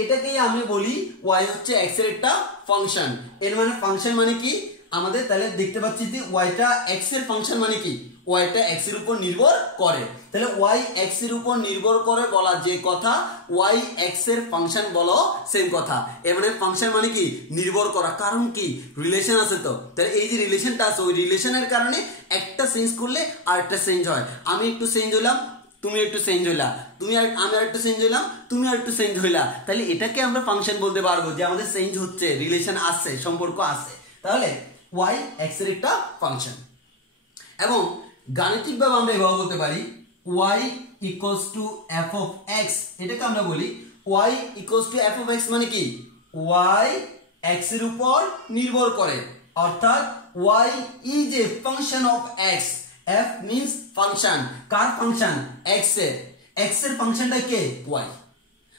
এটাকেই আমি বলি ওয়াই হচ্ছে এক্স এর একটা ফাংশন। এর মানে ফাংশন মানে কি আমাদের, তাহলে দেখতে পাচ্ছি যে ওয়াইটা এক্স এর ফাংশন মানে কি, ওয়াইটা এক্স এর উপর নির্ভর করে। তাহলে ওয়াই এক্স এর উপর নির্ভর করে বলা যে কথা, ওয়াই এক্স এর ফাংশন বলো সেম কথা। এর মানে ফাংশন মানে কি নির্ভর করা, কারণ কি রিলেশন আছে তো। তাহলে এই যে রিলেশনটা আছে, ওই রিলেশনের কারণে একটা চেঞ্জ করলে আরেকটা চেঞ্জ হয়। আমি একটু চেঞ্জ হলাম, তুমি একটু চেঞ্জ হইলা, আমি আর একটু চেঞ্জ হইলাম, তুমি আর একটু চেঞ্জ হইলা, তাহলে এটাকে আমরা ফাংশন বলতে পারবো যে আমাদের চেঞ্জ হচ্ছে, রিলেশন আছে, সম্পর্ক আছে। তাহলে ওয়াই এক্স এর একটা ফাংশন। এবং গাণিতিকভাবে আমরা এভাবে বলতে পারি Y equals to F of X. এটাকে আমরা বলি Y equals to F of X মানে কি, ওয়াই এক্স এর উপর নির্ভর করে, অর্থাৎ Y is a function of X. F means function, কার ফাংশন, এক্স এর ফাংশনটা কে, ওয়াই।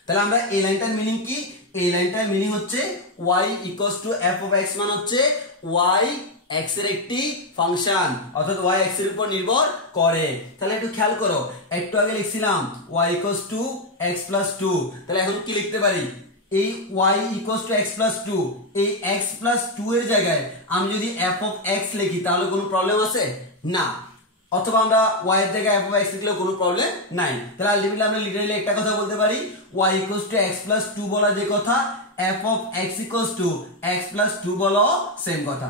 তাহলে আমরা এই লাইনটার মিনিং কি, এই লাইনটার মিনিং হচ্ছে Y equals to F of X মানে হচ্ছে ওয়াই এক্স এর একটি ফাংশন, অর্থাৎ ওয়াই এক্স এর উপর নির্ভর করে। তাহলে একটু খেয়াল করো, একটু আগে লিখছিলাম y equals to x plus 2, তাহলে এখন কি লিখতে পারি, এই y equals to x plus 2, এই এক্স প্লাস 2 এর জায়গায় আমি যদি এফ অফ এক্স লিখি তাহলে কোনো প্রবলেম আছে না, অথবা আমরা ওয়াই এর জায়গায় এফ অফ এক্স লিখলেও কোনো প্রবলেম নাই। তাহলে আলটিমেটলি আমরা লিটারালি একটা কথা বলতে পারি, Y equals to x plus 2 বলা যে কথা, F of X equals to x plus 2 বলো সেম কথা।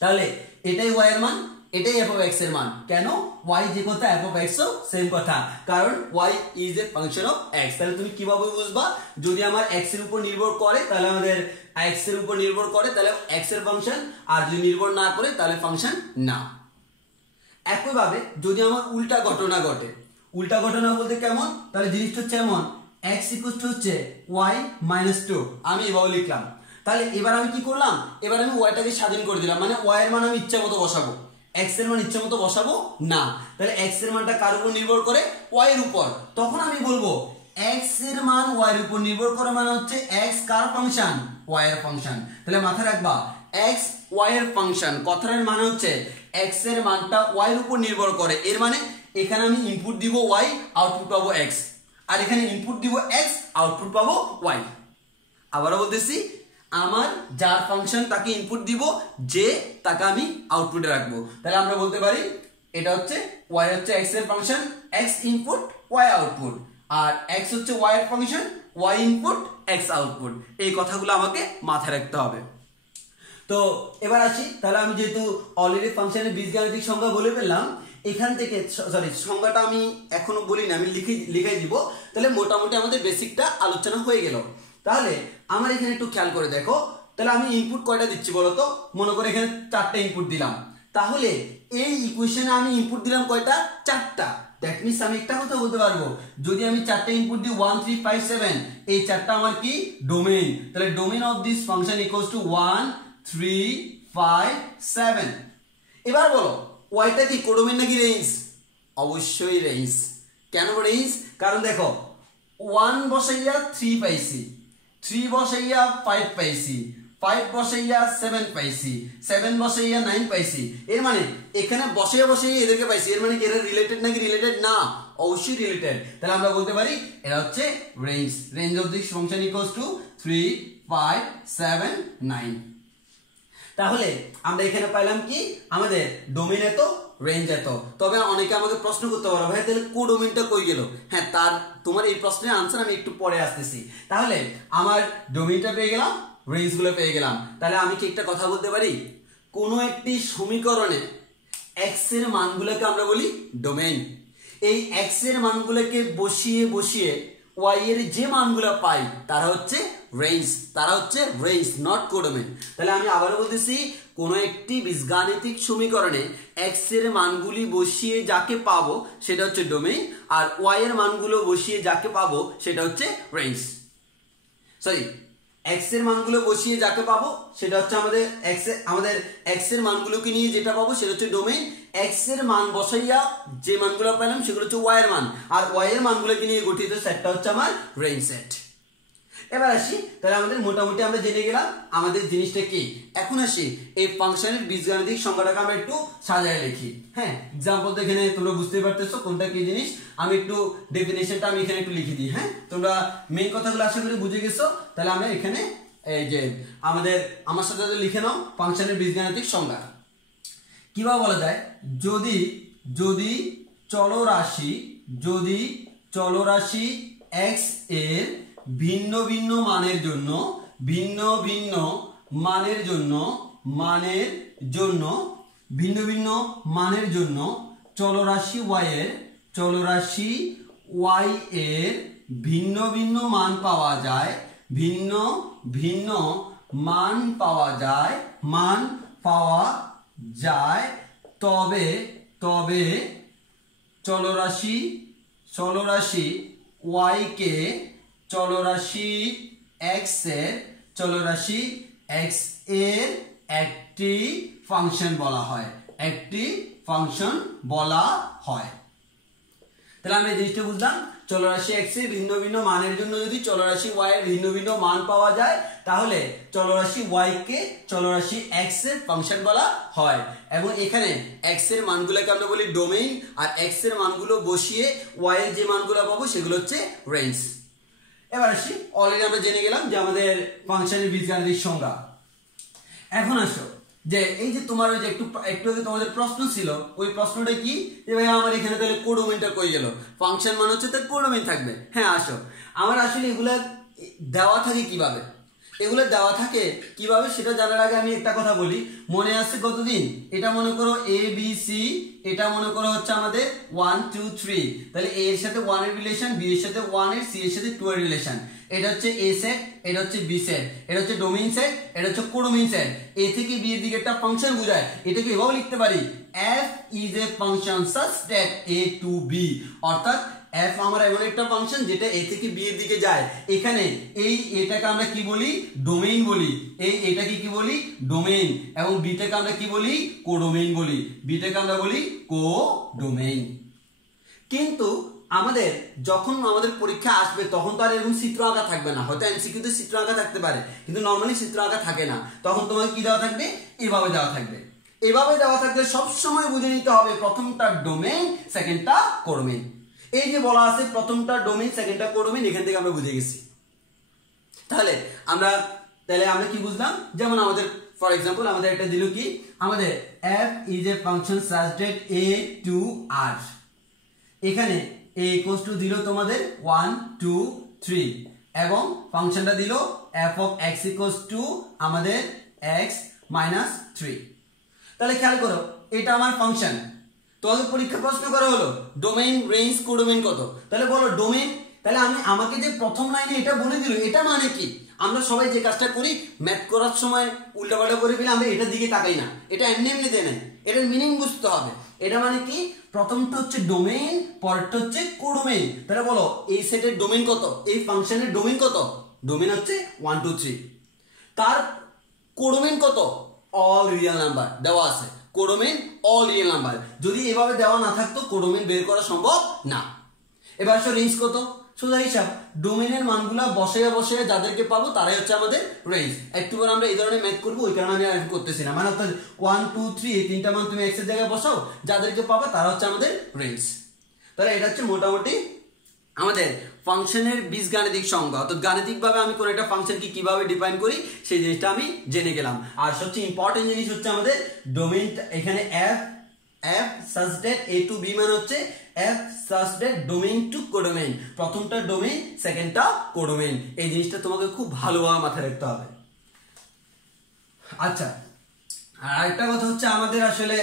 তাহলে এটাই ওয়াই এর মান, এটাই এফ অফ এক্স এর মান। কেন, ওয়াই যে কথা এফ অফ এক্স ও সেম কথা, কারণ Y is a function of X. তাহলে তুমি কিভাবে বুঝবা, যদি আমার এক্স এর উপর নির্ভর করে তাহলে আমাদের এক্স এর উপর নির্ভর করে তাহলে এক্স এর ফাংশন, আর যদি নির্ভর না করে তাহলে ফাংশন না। একইভাবে যদি আমার উল্টা ঘটনা ঘটে, উল্টা ঘটনা বলতে কেমন, তাহলে জিনিসটা হচ্ছে এমন, এক্স ইকুয়ালস টু হচ্ছে ওয়াই মাইনাস 2, আমি এভাবে লিখলাম। তাহলে এবার আমি কি করলাম, এবার আমি ওয়াইটাকে স্বাধীন করে দিলাম, মানে ওয়াই এর মান আমি ইচ্ছা মতো বসাবো, এক্স এর মান ইচ্ছা মতো বসাবো না। তাহলে এক্স এর মানটা কার উপর নির্ভর করে, ওয়াই এর উপর। তখন আমি বলবো এক্স এর মান ওয়াই এর উপর নির্ভর করে মানে হচ্ছে এক্স কার ফাংশন, ওয়াই এর ফাংশন। তাহলে মাথায় রাখবা এক্স ওয়াই এর ফাংশন, কথার মানে হচ্ছে এক্স এর মানটা ওয়াই এর উপর নির্ভর করে। এর মানে এখানে আমি ইনপুট দিব ওয়াই, আউটপুট পাবো এক্স, আর এখানে ইনপুট দিব এক্স, আউটপুট পাবো ওয়াই। আবারও বলতেছি, আমার যার ফাংশন তাকে ইনপুট দিব, যে তাকে আমি আউটপুটে রাখবো। তাহলে আমরা বলতে পারি এটা হচ্ছে y হচ্ছে x এর function, x input y output, আর x হচ্ছে y এর function, y input x output. এই কথাগুলো আমাকে মাথায় রাখতে হবে। তো এবার আসি, তাহলে আমি যেহেতু অলরেডি ফাংশনের বীজগাণিতিক সংজ্ঞা বলে ফেললাম, এখান থেকে সরি সংজ্ঞাটা আমি এখনো বলিনি, আমি লিখাই দিব। তাহলে মোটামুটি আমাদের বেসিকটা আলোচনা হয়ে গেল। তাহলে আমার এখানে একটু খেয়াল করে দেখো, তাহলে আমি ইনপুট কয়টা দিচ্ছি বলতো? মনে করে এখানে 4টা ইনপুট দিলাম, তাহলে এই ইকুয়েশনে আমি ইনপুট দিলাম কয়টা? 4টা। দ্যাট মিন্স আমি একটা কথা বলতে পারবো, যদি আমি 4টা ইনপুট দিই 1 3 5 7, এই 4টা আমার কি? ডোমেইন। তাহলে domain of this function equals two 1 3 5 7। এবার বলো ওয়াইটা কি কোডোমেইন নাকি রেঞ্জ? অবশ্যই রেঞ্জ। কেন রেঞ্জ? কারণ দেখো 1 বসাইয়া 3 পাইছি, 3 বসাইয়া 5 পাইছি, 5 বসাইয়া 7 পাইছি, 7 বসাইয়া 9 পাইছি। এর মানে এখানে বসাইয়া বসাইয়া এদেরকে পাইছি, এর মানে কি এরা রিলেটেড নাকি রিলেটেড না? অবশ্যই রিলেটেড। তাহলে আমরা বলতে পারি এটা হচ্ছে range. Range of this function equals two 3 5 7 9। তাহলে আমরা এখানে পাইলাম কি? আমাদের ডোমেইন এত, রেঞ্জ এত। তবে অনেকে আমাকে প্রশ্ন করতে পারো, ভাই তাহলে কোডোমেইনটা কই গেল? হ্যাঁ, তার তোমার এই প্রশ্নের আনসার আমি একটু পরে আসতেছি। তাহলে আমার ডোমেইনটা পেয়ে গেলাম, রেঞ্জগুলো পেয়ে গেলাম। তাহলে আমি কি একটা কথা বলতে পারি, কোনো একটি সমীকরণে x এর মানগুলোকে আমরা বলি ডোমেইন। এই x এর মানগুলোকে বসিয়ে বসিয়ে y এর যে মানগুলো পাই তারা হচ্ছে রেঞ্জ, তারা হচ্ছে রেঞ্জ, নট কোডোমেইন। তাহলে আমি আবারও বলতেছি, কোন একটি বীজগাণিতিক সমীকরণে x এর মানগুলি বসিয়ে যাকে পাবো সেটা হচ্ছে ডোমেইন, আর y এর মানগুলো বসিয়ে যাকে পাবো সেটা হচ্ছে রেঞ্জ। সরি, x এর মানগুলো বসিয়ে যাকে পাবো সেটা হচ্ছে আমাদের x এর মানগুলোকে নিয়ে যেটা পাবো সেটা হচ্ছে ডোমেইন। x এর মান বসাইয়া যে মানগুলো পেলাম সেগুলো হচ্ছে y এর মান, আর y এর মানগুলোকে নিয়ে গঠিত সেটটা হচ্ছে আমার রেঞ্জ সেট। এবার আসি, তাহলে আমাদের মোটামুটি আমরা জেনে গেলাম আমাদের জিনিসটা কি। এখন আসি এই ফাংশনের বীজগাণিতিক সংজ্ঞাটাকে আমরা একটু সাজায় লিখি। হ্যাঁ, एग्जांपल তো এখানে তোমরা বুঝতে পারতেছো কোনটা কি জিনিস। আমি একটু ডেফিনিশনটা আমি এখানে একটু লিখে দিই। হ্যাঁ, তোমরা মেইন কথাগুলো আশা করি বুঝে গেছো। তাহলে আমরা এখানে এই যে আমার সাথে লিখে নাও ফাংশনের বীজগাণিতিক সংজ্ঞা। কিভাবে বলা যায়? যদি চলরাশি x এর ভিন্ন ভিন্ন মানের জন্য চলরাশি y এর ভিন্ন ভিন্ন মান পাওয়া যায়, তবে চলরাশি y কে চলরাশি x এর একটি ফাংশন বলা হয়, তাহলে আমরা এই জিনিসটা বুঝলাম। চলরাশি x এর ভিন্ন ভিন্ন মানের জন্য যদি চলরাশি y এর ভিন্ন ভিন্ন মান পাওয়া যায়, তাহলে চলরাশি y কে চলরাশি x এর ফাংশন বলা হয়। এবং এখানে x এর মানগুলোকে আমরা বলি ডোমেইন, আর x এর মানগুলো বসিয়ে y এর যে মানগুলো পাবো সেগুলো হচ্ছে রেঞ্জ। এবার আসি, অলরেডি আমরা জেনে গেলাম যে আমাদের ফাংশনের বীজগাণিতিক সংজ্ঞা। এখন আসো যে এই যে তোমার ওই যে একটু আগে তোমাদের প্রশ্ন ছিল, ওই প্রশ্নটা কি যে ভাই আমার এখানে তাহলে কোডোমেইনটা কই গেল? ফাংশন মানে হচ্ছে তার কোডোমেইন থাকবে। হ্যাঁ, আসো, আমার আসলে এগুলা দেওয়া থাকে কিভাবে, সেটা জানার আগে আমি একটা কথা বলি। মনে আছে কতদিন? এটা মনে করো এ বি সি, এটা মনে করো হচ্ছে আমাদের 1 2 3। তাহলে এ এর সাথে 1 এর রিলেশন, বি এর সাথে 1 এর, সি এর সাথে 2 এর রিলেশন। এটা হচ্ছে এ সেট, এটা হচ্ছে বি সেট, এটা হচ্ছে ডোমেইন সেট, এটা হচ্ছে কোডোমেইন সেট। এ থেকে বি এর দিকে একটা ফাংশন বোঝায়, এটাকে এভাবে লিখতে পারি, f is a function such that a to b, অর্থাৎ f আমার এমন একটা ফাংশন যেটা a থেকে b এর দিকে যায়। এখানে এটাকে আমরা কি বলি? ডোমেইন বলি। এটাকে কি বলি? ডোমেইন। এবং বিটাকে আমরা কি বলি? কোডোমেইন বলি। কোডোমেইন। কিন্তু আমাদের যখন আমাদের পরীক্ষা আসবে তখন তো আর এরকম চিত্র আঁকা থাকবে না। হয়তো এমসিকিউতে চিত্র আঁকা থাকতে পারে, কিন্তু নরমালি চিত্র আঁকা থাকে না। তখন তোমাকে কি দেওয়া থাকবে? এভাবে দেওয়া থাকবে। সবসময় বুঝে নিতে হবে প্রথমটা ডোমেইন, সেকেন্ডটা কোডোমেইন। এই যে বলা আছে প্রথমটা ডোমেইন, সেকেন্ডটা কোডোমেইন, এখান থেকে আমরা বুঝে গেছি। তাহলে আমরা কি বুঝলাম? যেমন আমাদের ফর এক্সাম্পল আমাদের একটা দিল কি, আমাদের f is a function such that a to r, এখানে a ইকুয়ালস টু দিল তোমাদের 1 2 3 এবং ফাংশনটা দিল f of x equals to আমাদের x মাইনাস 3। তাহলে খেয়াল করো এটা আমার ফাংশন, তোমাদের পরীক্ষা প্রশ্ন করা হলো ডোমেইন রেঞ্জ কোডোমেইন কত, তাহলে বলো ডোমেইন। তাহলে আমাকে যে প্রথম লাইনে এটা বলে দিল এটা মানে কি, আমরা সবাই যে কাজটা করি ম্যাথ করার সময় উল্টাপাল্টা করে ফেলে আমরা এটার দিকে তাকাই না, এটা এমনি এমনি দেয় না, এটার মিনিং বুঝতে হবে। এটা মানে কি, প্রথমটা হচ্ছে ডোমেইন, পরেরটা হচ্ছে কোডোমেইন। তাহলে বলো এই সেটের ডোমেইন কত, এই ফাংশনের ডোমেইন কত, ডোমেইন হচ্ছে 1 2 3, তার কোডোমেইন কত, অল রিয়েল নাম্বার দেওয়া আছে, কোডোমেইন অল রিয়েল নাম্বার। যদি এভাবে দেওয়া না থাকতো কোডোমেইন বের করা সম্ভব না। এবার আসলে রেঞ্জ কত, সোজা হিসাব, ডোমেইনের মানগুলা বসে বসে যাদেরকে পাবো তারাই হচ্ছে আমাদের রেঞ্জ। একটু পর আমরা এই ধরনের ম্যাথ করবো, ওই কারণে আমি আর করতেছি না, মানে অর্থাৎ 1 2 3 এই তিনটা মান তুমি এক্স এর জায়গায় বসাও, যাদেরকে পাবা তারা হচ্ছে আমাদের রেঞ্জ। তাহলে এটা হচ্ছে মোটামুটি আমাদের ফাংশনের বীজগাণিতিক সংজ্ঞা, অর্থাৎ গাণিতিকভাবে আমি কোন একটা ফাংশনকে কিভাবে ডিফাইন করি সেই জিনিসটা আমি জেনে গেলাম। আর সবচেয়ে ইম্পর্টেন্ট জিনিস হচ্ছে আমাদের ডোমেইন, এখানে f such that a to b মানে হচ্ছে f such that domain to codomain, প্রথমটা ডোমেইন সেকেন্ডটা কোডোমেইন, এই জিনিসটা তোমাকে খুব ভালোভাবে মাথায় রাখতে হবে। আচ্ছা, আর আরেকটা কথা হচ্ছে আমাদের আসলে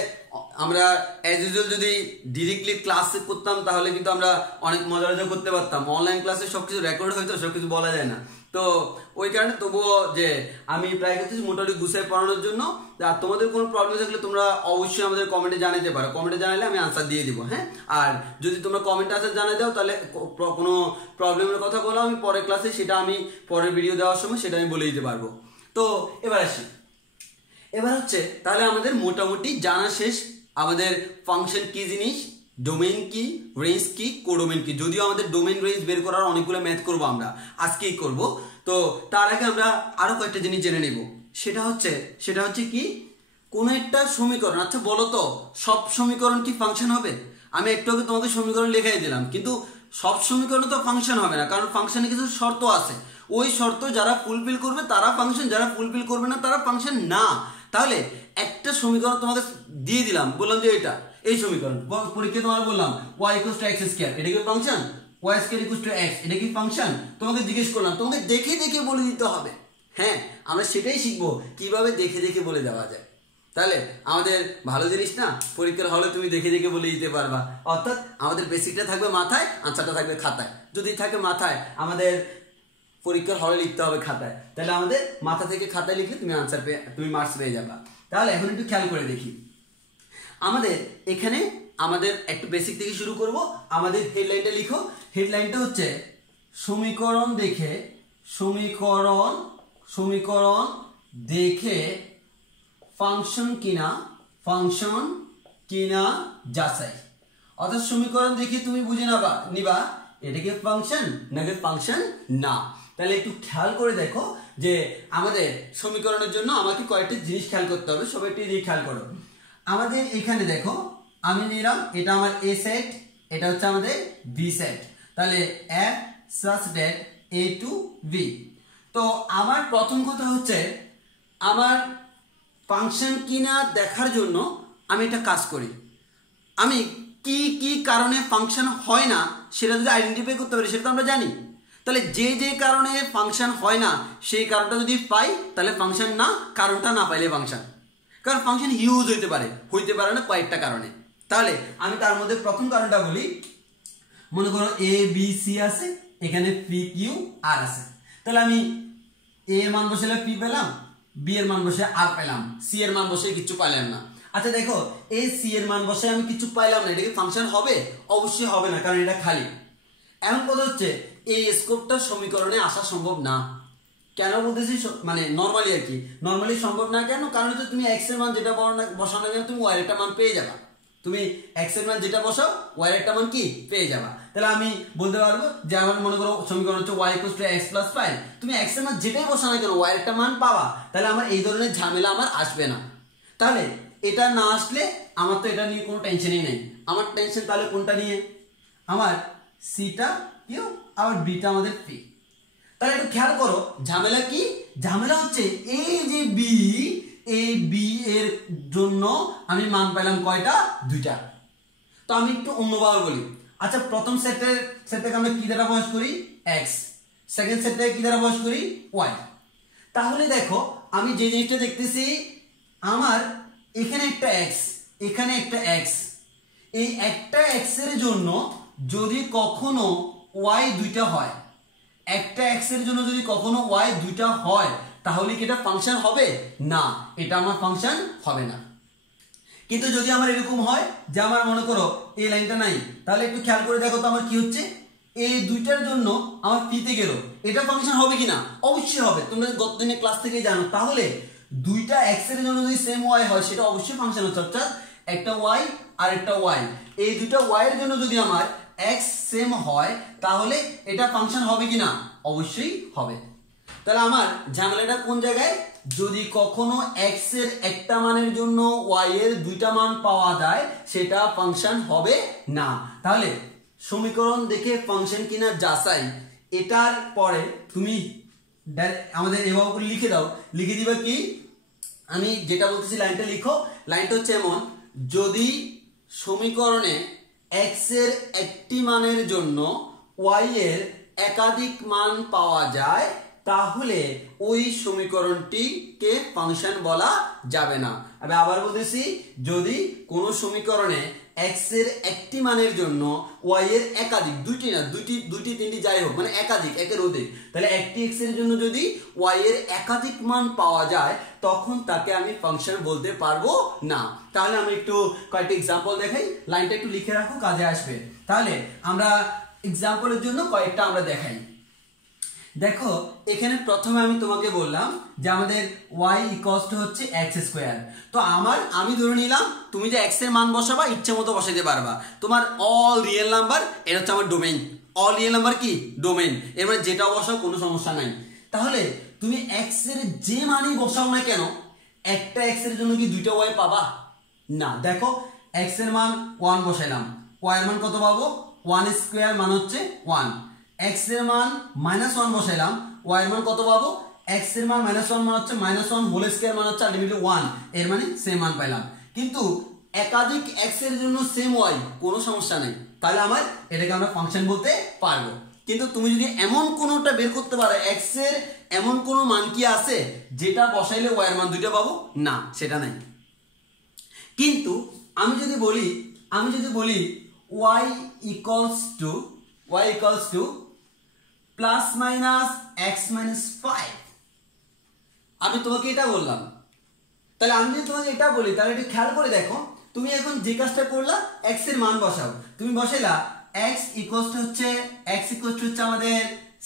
আমরা অ্যাজ ইউজুয়াল যদি ডিরেক্টলি ক্লাসে করতাম তাহলে কিন্তু আমরা অনেক মজা করতে পারতাম, অনলাইন ক্লাসে সবকিছু রেকর্ড হয়তো সবকিছু বলা যায় না, তো ওই কারণে তবুও যে আমি ট্রাই করতেছি মোটামুটি গুছিয়ে পড়ানোর জন্য। আর তোমাদের কোনো প্রবলেম থাকলে তোমরা অবশ্যই আমাদের কমেন্টে জানাতে পারো, কমেন্টে জানালে আমি আনসার দিয়ে দিব। হ্যাঁ, আর যদি তোমরা কমেন্টে আনসার জানাই দাও তাহলে কোনো প্রবলেমের কথা বলো, আমি পরের ক্লাসে সেটা আমি পরের ভিডিও দেওয়ার সময় সেটা আমি বলে দিতে পারবো। তো এবার আসি, এবার হচ্ছে তাহলে আমাদের মোটামুটি জানা শেষ আমাদের ফাংশন কি জিনিস, ডোমেইন কি, রেঞ্জ কি, কোডোমেইন কি। যদিও আমাদের ডোমেইন রেঞ্জ বের করার অনেকগুলো ম্যাথ করবো আমরা আজকেই করব, তো তার আগে আমরা আরো কয়েকটা জিনিস জেনে নিব। সেটা হচ্ছে কি, কোন একটা সমীকরণ, আচ্ছা বলো তো সব সমীকরণ কি ফাংশন হবে? আমি একটু আগে তোমাকে সমীকরণ লিখাই দিলাম, কিন্তু সব সমীকরণ তো ফাংশন হবে না, কারণ ফাংশনে কিছু শর্ত আছে, ওই শর্ত যারা ফুলফিল করবে তারা ফাংশন, যারা ফুলফিল করবে না তারা ফাংশন না। তাহলে একটা সমীকরণ তোমাকে দিয়ে দিলাম, বললাম যে এটা এই সমীকরণ, পরীক্ষা তোমার বললাম y = x², এটা কি ফাংশন, y² = x, এটা কি ফাংশন, তোমাকে জিজ্ঞেস করলাম, তোমাকে দেখে দেখে বলে দিতে হবে। হ্যাঁ, আমরা সেটাই শিখবো কিভাবে দেখে দেখে বলে দেওয়া যায়। তাহলে আমাদের ভালো জিনিস না, পরীক্ষার হলে তুমি দেখে দেখে বলে দিতে পারবা, অর্থাৎ আমাদের বেসিকটা থাকবে মাথায়, আনসারটা থাকবে খাতায়। যদি থাকে মাথায়, আমাদের পরীক্ষার হলে লিখতে হবে খাতায়, তাহলে আমাদের মাথা থেকে খাতায় লিখলে তুমি আনসার পেয়ে, তুমি মার্কস পেয়ে যাবা। তাহলে এখন একটু খেয়াল করে দেখি, আমাদের এখানে আমাদের একটু বেসিক থেকে শুরু করব। আমাদের হেডলাইনটা লিখো, হেডলাইনটা হচ্ছে সমীকরণ দেখে ফাংশন কিনা যাচাই। অর্থাৎ সমীকরণ দেখে তুমি বুঝে নিবা এটা কি ফাংশন নাকি ফাংশন না। তাহলে একটু খেয়াল করে দেখো যে আমাদের সমীকরণের জন্য আমাকে কয়েকটা জিনিস খেয়াল করতে হবে, সবাই একটু দিয়ে খেয়াল করো। আমাদের এখানে দেখো আমি নিলাম এটা আমার এ সেট, এটা হচ্ছে আমাদের বি সেট, তাহলে f such that a to b। তো আমার প্রথম কথা হচ্ছে আমার ফাংশন কিনা দেখার জন্য আমি একটা কাজ করি, আমি কি কি কারণে ফাংশন হয় না সেটা যদি আইডেন্টিফাই করতে পারি, সেটা তো আমরা জানি। তাহলে যে কারণে ফাংশন হয় না সেই কারণটা যদি পাই তাহলে ফাংশন না, কারণটা না পাইলে ফাংশন। কারণ ফাংশন হিউজ হইতে পারে না কয়েকটা কারণে। তাহলে আমি তার মধ্যে প্রথম কারণটা বলি, মনে করো এ বি সি আছে, এখানে পি কিউ আর আছে, তাহলে আমি এ এর মান বসালে পি পেলাম, বি এর মান বসে আর পেলাম, সি এর মান বসে কিছু পাইলাম না। আচ্ছা দেখো এই সি এর মান বসে আমি কিছু পাইলাম না, এটা কি ফাংশন হবে? অবশ্যই হবে না, কারণ এটা খালি। এমন কথা হচ্ছে এই স্কোপটা সমীকরণে আসা সম্ভব না। কেন বলতেছি, মানে নর্মালি আর কি, নর্মালি সম্ভব না কেন, কারণ হচ্ছে তুমি এক্স এর মান যেটা বসানো গেলে তুমি ওয়াই এর একটা মান পেয়ে যাবা, তুমি এক্স এর মান যেটা বসাও ওয়াই এর একটা মান কি পেয়ে যাবা। তাহলে আমি বলতে পারবো যে আমার মনে করো সমীকরণ হচ্ছে y = x + 5, তুমি এক্স এর মান যেটাই বসানো কেন ওয়াই এর একটা মান পাবা, তাহলে আমার এই ধরনের ঝামেলা আমার আসবে না। তাহলে এটা না আসলে আমার তো এটা নিয়ে কোনো টেনশনই নেই, আমার টেনশন তাহলে কোনটা নিয়ে, আমার সিটা কিউ আর বিটা আমাদের পি। তাহলে একটু খেয়াল করো ঝামেলা কি, ঝামেলা হচ্ছে এই যে বি এ বি এর জন্য আমি মান পেলাম কয়টা? দুইটা। তো আমি একটু অন্যভাবে বলি। আচ্ছা, প্রথম সেটটাকে আমরা কি দ্বারা প্রকাশ করি? এক্স। সেকেন্ড সেটটাকে কি দ্বারা প্রকাশ করি? ওয়াই। তাহলে দেখো আমি যে জিনিসটা দেখতেছি, আমার এখানে একটা এক্স, এখানে একটা এক্স, এই একটা এক্স এর জন্য যদি কখনো ওয়াই দুইটা হয়, একটা এক্স এর জন্য যদি কখনো ওয়াই দুইটা হয়, তাহলে কি এটা ফাংশন হবে? না, এটা আমার ফাংশন হবে না। কিন্তু যদি আমার এরকম হয় যে আমার মনে করো এই লাইনটা নাই, তাহলে একটু খেয়াল করে দেখো তো আমার কি হচ্ছে, এই দুইটার জন্য আমার পিতে গেল, এটা ফাংশন হবে কিনা? অবশ্যই হবে, তোমরা গত দিনের ক্লাস থেকে জানো। তাহলে দুইটা এক্স এর জন্য যদি সেম ওয়াই হয়, সেটা অবশ্যই ফাংশন হচ্ছে, অর্থাৎ একটা ওয়াই আর একটা ওয়াই, এই দুইটা ওয়াই এর জন্য যদি আমার এক্স সেম হয়, তাহলে এটা ফাংশন হবে কিনা? অবশ্যই হবে। তাহলে আমার ঝামেলাটা কোন জায়গায়? যদি কখনো এক্স এর একটা মানের জন্য ওয়াই এর দুইটা মান পাওয়া যায়, সেটা ফাংশন হবে না। তাহলে সমীকরণ দেখে ফাংশন কিনা যাচাই, এটার পরে তুমি আমাদের এভাবে করে লিখে দাও। লিখে দিবা কি? আমি যেটা বলতেছি লাইনটা লিখো। লাইনটা হচ্ছে এমন, যদি সমীকরণে এক্স এর একটি মানের জন্য ওয়াই এর একাধিক মান পাওয়া যায়, তাহলে ওই সমীকরণটিকে ফাংশন বলা যাবে না। আমি আবার বলতেছি, যদি কোনো সমীকরণে এক্স এর একটি মানের জন্য ওয়াই এর একাধিক, দুইটি না, দুইটি তিনটি যাই হোক, মানে একাধিক, একের অধিক, তাহলে একটি এক্স এর জন্য যদি ওয়াই এর একাধিক মান পাওয়া যায়, তখন তাকে আমি ফাংশন বলতে পারবো না। তাহলে আমি একটু কয়েকটা এক্সাম্পল দেখাই, লাইনটা একটু লিখে রাখো, কাজে আসবে। তাহলে আমরা এক্সাম্পলের জন্য কয়েকটা আমরা দেখাই। দেখো এখানে প্রথমে আমি তোমাকে বললাম যে আমাদের y ইকুয়ালস টু হচ্ছে x স্কয়ার। তো আমি ধরে নিলাম তুমি যে x এর মান বসাবা, ইচ্ছে মতো বসাইতে পারবা। তোমার অল রিয়েল নাম্বার, এটা হচ্ছে আমার ডোমেইন। অল রিয়েল নাম্বার কি? ডোমেইন। এর মানে যেটা বসাও কোনো সমস্যা নাই। তাহলে তুমি x এর যে মানই বসাও না কেন, একটা x এর জন্য কি দুইটা y পাবা? না। দেখো x এর মান 1 বসাইলাম, y এর মান কত পাবো? 1 স্কয়ার মান হচ্ছে 1। x এর মান -1 বসাইলাম, y এর মান কত পাবো? x এর মান -1 মান হচ্ছে -1 হোল স্কয়ার মান হচ্ছে আলটিমেটলি 1, এর মানে সেম মান পাইলাম। কিন্তু একাধিক x এর জন্য সেম y, কোনো সমস্যা নাই, তাহলে আমার এটাকে আমরা ফাংশন বলতে পারবো। কিন্তু তুমি যদি এমন কোনোটা বের করতে পারো, x এর এমন কোনো মান কি আছে যেটা বসাইলে y এর মান দুইটা পাবো? না, সেটা নাই। কিন্তু আমি যদি বলি y equals to plus minus x minus 5, আমি তোমাকে এটা বললাম। তাহলে আমি যদি তোমাকে এটা বলি, তাহলে একটু খেয়াল করে দেখো, তুমি এখন যে কাজটা করলা, এক্স এর মান বসাও। তুমি বসাইলা এক্স ইকুয়ালস টু হচ্ছে আমাদের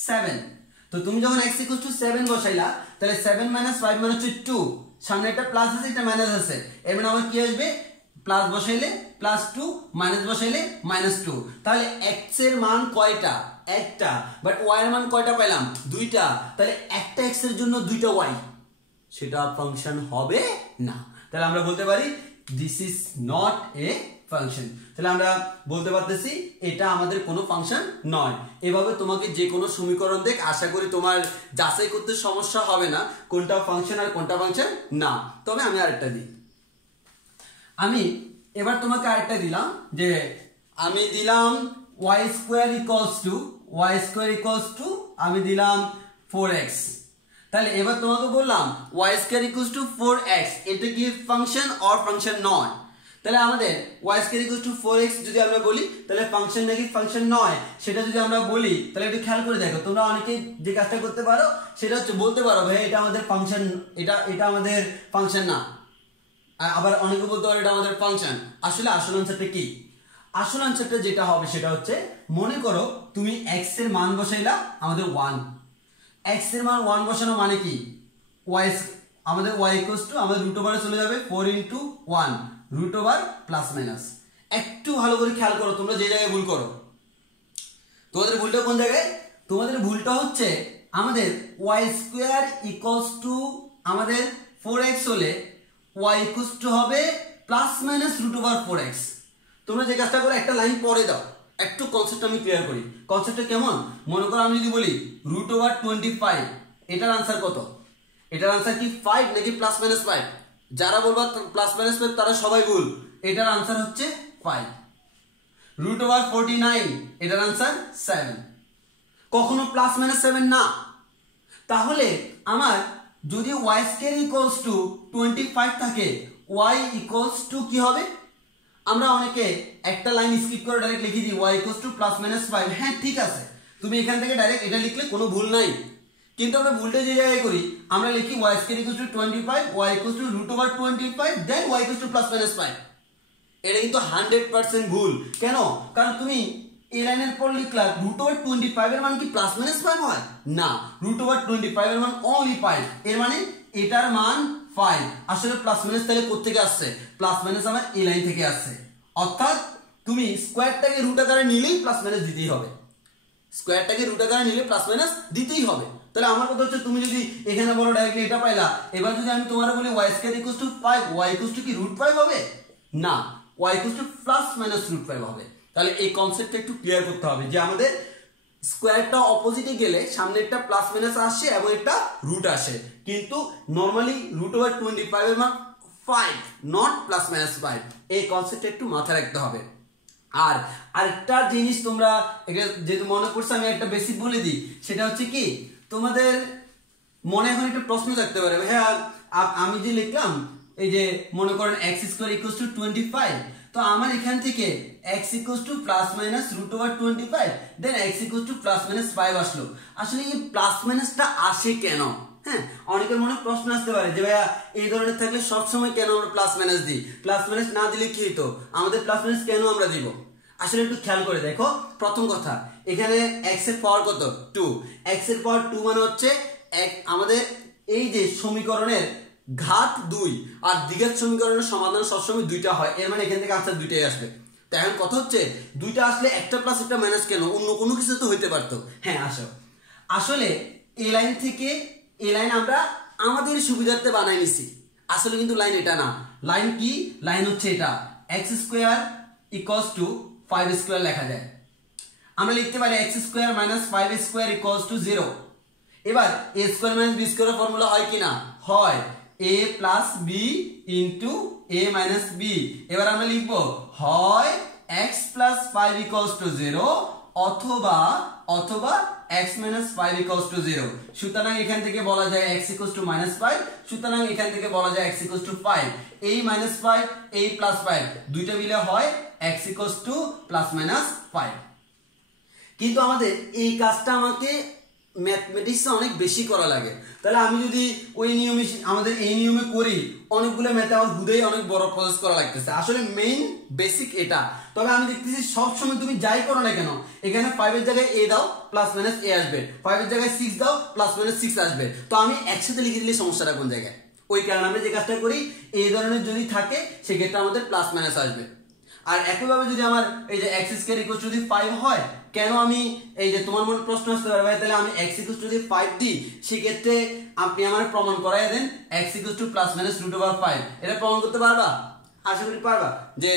7। তো তুমি যখন এক্স ইকুয়ালস টু 7 বসাইলা, তাহলে 7 - 5 মানে হচ্ছে 2, সামনে একটা প্লাস আছে, একটা মাইনাস আছে, এর মানে আমার কি আসবে? প্লাস বসাইলে +2, মাইনাস বসাইলে -2। তাহলে x এর মান কয়টা? একটা। বাট y এর মান কয়টা পাইলাম? দুইটা। তাহলে একটা x এর জন্য দুইটা y, সেটা ফাংশন হবে না। তাহলে আমরা বলতে পারি this is not a function. তাহলে আমরা বলতে পারতেছি এটা আমাদের কোনো ফাংশন নয়। এভাবে তোমাকে যে কোনো সমীকরণ দেখ, আশা করি তোমার যাচাই করতে সমস্যা হবে না কোনটা ফাংশন আর কোনটা ফাংশন না। তবে আমি আরেকটা দিই, আমি এবার তোমাকে আরেকটা দিলাম, যে আমি দিলাম y স্কয়ার ইকুয়ালস টু আমি দিলাম 4x। তাহলে এবার তোমাকে বললাম y square equals to 4x, এটা কি ফাংশন অর ফাংশন নয়? তাহলে আমাদের y square equals to 4x যদি আমরা বলি, তাহলে ফাংশন নাকি ফাংশন নয়, সেটা যদি আমরা বলি, তাহলে একটু খেয়াল করে দেখো। তোমরা অনেকে যে কাজটা করতে পারো, সেটা হচ্ছে বলতে পারো ভাই এটা আমাদের ফাংশন, এটা আমাদের ফাংশন না। আবার অনেকে বলতে পারে এটা আমাদের ফাংশন। আসল আনসারটা কি? আসল আনসারটা যেটা হবে সেটা হচ্ছে, মনে করো তুমি x এর মান বসাইলা আমাদের 1, x এর মান 1 বসানো মানে কি? আমাদের y ইকুয়ালস টু আমাদের রুট ওভারে চলে যাবে 4 × 1 রুট ওভার প্লাস মাইনাস। একটু ভালো করে খেয়াল করো, তোমরা যে জায়গায় ভুল করো, তোমাদের ভুলটা কোন জায়গায়? তোমাদের ভুলটা হচ্ছে আমাদের y স্কয়ার ইকুয়ালস টু আমাদের 4x হলে y ইকুয়ালস টু হবে plus minus root over 4x। তোমরা যে কাজটা করো, একটা লাইন পরে দাও, একটু কনসেপ্ট আমি ক্লিয়ার করি। কনসেপ্টটা কেমন? মনে করো আমি যদি বলি রুট ওভার 25, এটার আনসার কত? এটার আনসার কি 5 নাকি প্লাস মাইনাস 5? যারা বলবা প্লাস মাইনাস 5 তারা সবাই ভুল, এটার আনসার হচ্ছে 5। √49 এটার আনসার 7, কখনো প্লাস মাইনাস 7 না। তাহলে আমার যদি y স্কয়ার ইকুয়ালস টু 25 থাকে, y ইকুয়ালস টু কি হবে? আমরা অনেকে একটা লাইন স্কিপ করে ডাইরেক্ট লিখে দিই y equals to plus minus 5। হ্যাঁ ঠিক আছে, তুমি এখান থেকে ডাইরেক্ট এটা লিখলে কোনো ভুল নাই, কিন্তু আমরা ভুলটা যে জায়গায় করি, আমরা লিখি y square equals to 25, y equals to √25, then y equals to plus minus 5। এটা কিন্তু 100% ভুল। কেন? কারণ তুমি এই লাইনের পর লিখলা √25 এর মান কি প্লাস মাইনাস 5 হয়? না, √25 এর মান অনলি 5, এর মানে এটার মান 5। আসলে প্লাস মাইনাস তাহলে কোথা থেকে আসছে? প্লাস মাইনাস আমার এই লাইন থেকে আসছে। অর্থাৎ তুমি স্কয়ারটাকে রুট আকারে নিলেই প্লাস মাইনাস দিতেই হবে, স্কয়ারটাকে রুট আকারে নিলে প্লাস মাইনাস দিতেই হবে। তাহলে আমার কথা হচ্ছে তুমি যদি এখানে বলো ডাইরেক্টলি এটা পাইলা, এবার যদি আমি তোমার বলি y square equals two 5, y equals two কি √5 হবে? না, y equals to plus minus √5 হবে। তাহলে এই কনসেপ্টটা একটু ক্লিয়ার করতে হবে যে আমাদের স্কয়ারটা অপোজিটে গেলে সামনেরটা প্লাস মাইনাস আসে এবং একটা রুট আসে, কিন্তু নরমালি √25 এর মান 5, নট প্লাস মাইনাস 5। এই কনসেপ্টটা একটু মাথায় রাখতে হবে। আর আরেকটা জিনিস তোমরা যেহেতু মনে করছো আমি একটা বেসিক বলে দিই, সেটা হচ্ছে কি তোমাদের মনে এখন একটা প্রশ্ন থাকতে পারে, হ্যাঁ আমি যে লিখলাম এই যে মনে করেন x স্কয়ার ইকুয়ালস টু 25, তো আমার এখান থেকে x equals to plus minus √25, then x equals to plus minus 5 আসলো। আসলে এই প্লাস মাইনাসটা আসে কেন? হ্যাঁ, অনেকের মনে প্রশ্ন আসতে পারে যে ভাইয়া এই ধরনের থাকলে সবসময় কেন আমরা প্লাস মাইনাস দিই, প্লাস মাইনাস না দিলে কি হতো, আমাদের প্লাস মাইনাস কেন আমরা দিব? আসলে একটু খেয়াল করে দেখো। প্রথম কথা, এখানে x এর পাওয়ার কত? 2, x এর পাওয়ার 2 মানে হচ্ছে আমাদের এই যে সমীকরণের ঘাত 2 আর দ্বিঘাত সমীকরণের সমাধান সবসময় 2টা হয়, এর মানে এখান থেকে আনসার 2টাই আসবে। তো এখন কথা হচ্ছে 2টা আসলে একটা প্লাস একটা মাইনাস কেন? অন্য কোনো কিছু তো হইতে পারতো। হ্যাঁ আসো, আসলে এই লাইন থেকে এই লাইন আমরা আমাদের সুবিধার্থে বানাই নিছি, আসলে কিন্তু লাইন এটা না। লাইন কি? লাইন হচ্ছে এটা, x square equals two 5 square লেখা যায়। আমরা লিখতে পারি x square minus 5 square equals two 0। এবার a square minus b square formula হয় কি না? হয়, a plus b into a minus b। এবার আমরা লিখব হয় x প্লাস 5 ইকুয়ালস টু 0 অথবা x মাইনাস 5 ইকুয়ালস টু 0। সুতরাং এখান থেকে বলা যায় x ইকুয়ালস টু মাইনাস 5, সুতরাং এখান থেকে বলা যায় x ইকুয়ালস টু 5। এই মাইনাস 5 এই প্লাস 5 দুইটা মিলে হয় x equals to plus minus 5। কিন্তু আমাদের এই কাজটা আমাকে ম্যাথমেটিক্সে অনেক বেশি করা লাগে। তাহলে আমি যদি ওই নিয়মে আমাদের এই নিয়মে করি, অনেকগুলো ম্যাথে আমার হুদেই অনেক বড় প্রসেস করা লাগতেছে। আসলে মেইন বেসিক এটা। তবে আমি দেখতেছি সবসময় তুমি যাই করো না কেন, এখানে 5 এর জায়গায় a দাও প্লাস মাইনাস a আসবে, 5 এর জায়গায় 6 দাও প্লাস মাইনাস 6 আসবে। তো আমি একসাথে লিখে দিলে সমস্যাটা কোন জায়গায়? ওই কারণে আমরা যে কাজটা করি এই ধরনের যদি থাকে সেক্ষেত্রে আমাদের প্লাস মাইনাস আসবে। আর একইভাবে যদি আমার এই যে x স্কয়ার ইকুয়াল টু 5 হয়, কেন আমি এই যে তোমার মনে প্রশ্ন আসতে পারে ভাই তাহলে আমি x ইকুয়াল টু 5 দিই, সেক্ষেত্রে আপনি আমার প্রমাণ করায় দেন x equal to plus minus √5। এটা প্রমাণ করতে পারবা? আশা করি পারবা। যে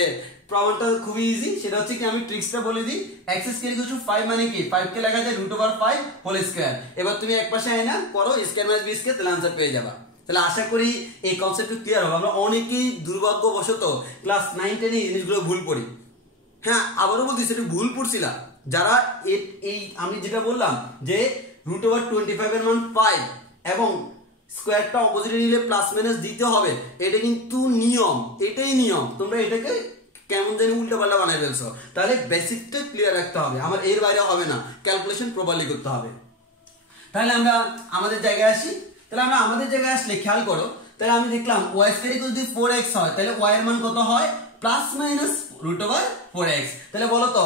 প্রমাণটা খুবই ইজি, সেটা হচ্ছে কি আমি ট্রিক্সটা বলে দিই। x স্কয়ার ইকুয়াল টু 5 মানে কি? 5 কে লেখা যায় √5 হোল স্কয়ার। এবার তুমি এক পাশে আয় না করো স্কয়ার মাইনাস বি স্কয়ার, তাহলে आंसर পেয়ে যাবা। তাহলে আশা করি এই কনসেপ্টটা ক্লিয়ার হবে। আমরা অনেকেই দুর্ভাগ্যবশত ক্লাস 9 10 এই জিনিসগুলো ভুল পড়ি। হ্যাঁ আবারও বলছি সেটা ভুল পড়ছিলা যারা এই আমি যেটা বললাম যে √25 এর মান 5 এবং স্কয়ারটা অপোজিটে নিলে প্লাস মাইনাস দিতে হবে, এটা কিন্তু নিয়ম, এটাই নিয়ম। তোমরা এটাকে কেমন জানি উল্টো পাল্টা বানাই ফেলছো। তাহলে বেসিকটা ক্লিয়ার রাখতে হবে, আমার এর বাইরে হবে না, ক্যালকুলেশন প্রপারলি করতে হবে। তাহলে আমরা আমাদের জায়গায় আসি। তাহলে আমরা আমাদের জায়গায় আসলে খেয়াল করো, তাহলে আমি দেখলাম y স্কয়ার ইকুয়াল যদি 4x হয়, তাহলে y এর মান কত হয়? Plus minus √4x। তাহলে বলো তো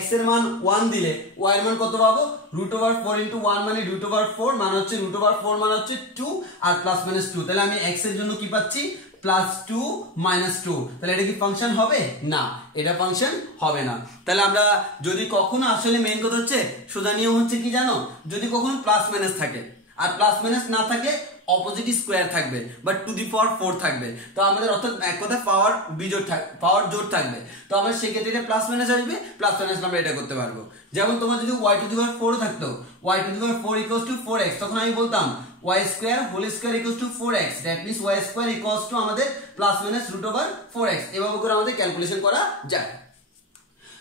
x এর মান 1 দিলে y এর মান কত পাবো? √4 ইনটু 1 মানে √4 মানে হচ্ছে √4 মানে হচ্ছে 2 আর প্লাস মাইনাস 2। তাহলে আমি x এর জন্য কি পাচ্ছি? Plus 2 minus 2। তাহলে এটা কি ফাংশন হবে? না, এটা ফাংশন হবে না। তাহলে আমরা যদি কখনো আসলে মেইন কথা হচ্ছে সোজা নিয়ম হচ্ছে কি জানো, যদি কখনো প্লাস মাইনাস থাকে আর প্লাস মাইনাস না থাকে অপোজিট স্কয়ার থাকবে বা টু দি পাওয়ার 4 থাকবে, তো আমাদের অর্থাৎ এক কথায় পাওয়ার বিজোড় থাকবে, পাওয়ার জোড় থাকবে। তো আমরা সেক্ষেত্রে এটা প্লাস মাইনাস আসবে, প্লাস মাইনাস আমরা এটা করতে পারবো। যেমন তোমার যদি y টু দি পাওয়ার 4 থাকতো, y to the power 4 equals to 4x, তখন আমি বলতাম y square whole square equals to 4x, that means y square equals to আমাদের প্লাস মাইনাস √4x। এভাবে করে আমাদের ক্যালকুলেশন করা যায়।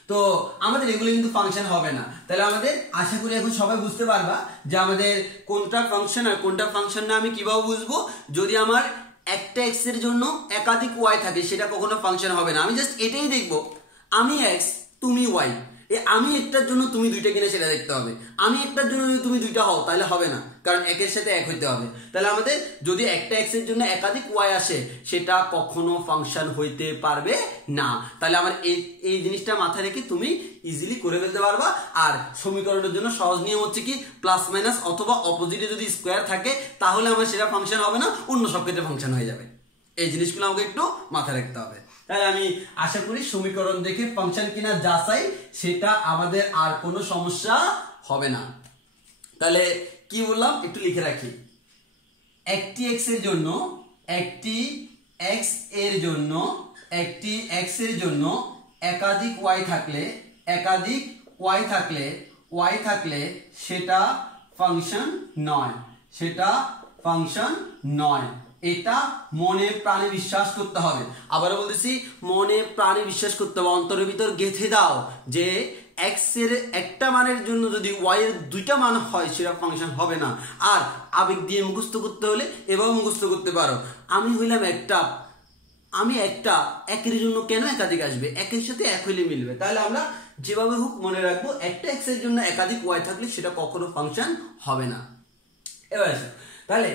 তো আমাদের এগুলো কিন্তু ফাংশন হবে না। তাহলে আমাদের আশা করি এখন সবাই বুঝতে পারবা যে আমাদের কোনটা ফাংশন আর কোনটা ফাংশন না আমি কিভাবে বুঝবো। যদি আমার একটা x এর জন্য একাধিক y থাকে সেটা কখনো ফাংশন হবে না। আমি জাস্ট এটাই দেখবো, আমি x তুমি y, আমি একটার জন্য তুমি দুইটা কিনা সেটা দেখতে হবে। আমি একটার জন্য যদি তুমি দুইটা হও তাহলে হবে না, কারণ একের সাথে এক হইতে হবে। তাহলে আমাদের যদি একটা x এর জন্য একাধিক y আসে সেটা কখনো ফাংশন হইতে পারবে না। তাহলে আমার এই জিনিসটা মাথায় রেখে তুমি ইজিলি করে ফেলতে পারবা। আর সমীকরণের জন্য সহজ নিয়ম হচ্ছে কি প্লাস মাইনাস অথবা অপোজিটে যদি স্কোয়ার থাকে তাহলে আমার সেটা ফাংশন হবে না, অন্য সব ক্ষেত্রে ফাংশন হয়ে যাবে। এই জিনিসগুলো আমাকে একটু মাথায় রাখতে হবে। তাহলে আমি আশা করি সমীকরণ দেখে ফাংশন কিনা যাচাই সেটা আমাদের আর কোনো সমস্যা হবে না। তাহলে কি বললাম একটু লিখে রাখি। একটি x এর জন্য একটি x এর জন্য একটি x এর জন্য একাধিক y থাকলে একাধিক y থাকলে সেটা ফাংশন নয়, সেটা ফাংশন নয়। এটা মনে প্রাণে বিশ্বাস করতে হবে। আবারও বলতেছি, মনে প্রাণে বিশ্বাস করতে হবে, অন্তরের ভিতর গেঁথে দাও যে x এর একটা মানের জন্য যদি y এর দুইটা মান হয় সেটা ফাংশন হবে না। আর আবেগ দিয়ে মুখস্থ করতে হলে এভাবে মুখস্থ করতে পারো, আমি হইলাম একটা, আমি একটা, একের জন্য কেন একাধিক আসবে, একের সাথে এক হইলে মিলবে। তাহলে আমরা যেভাবে হোক মনে রাখবো একটা x এর জন্য একাধিক y থাকলে সেটা কখনো ফাংশন হবে না। এবার আসো, তাহলে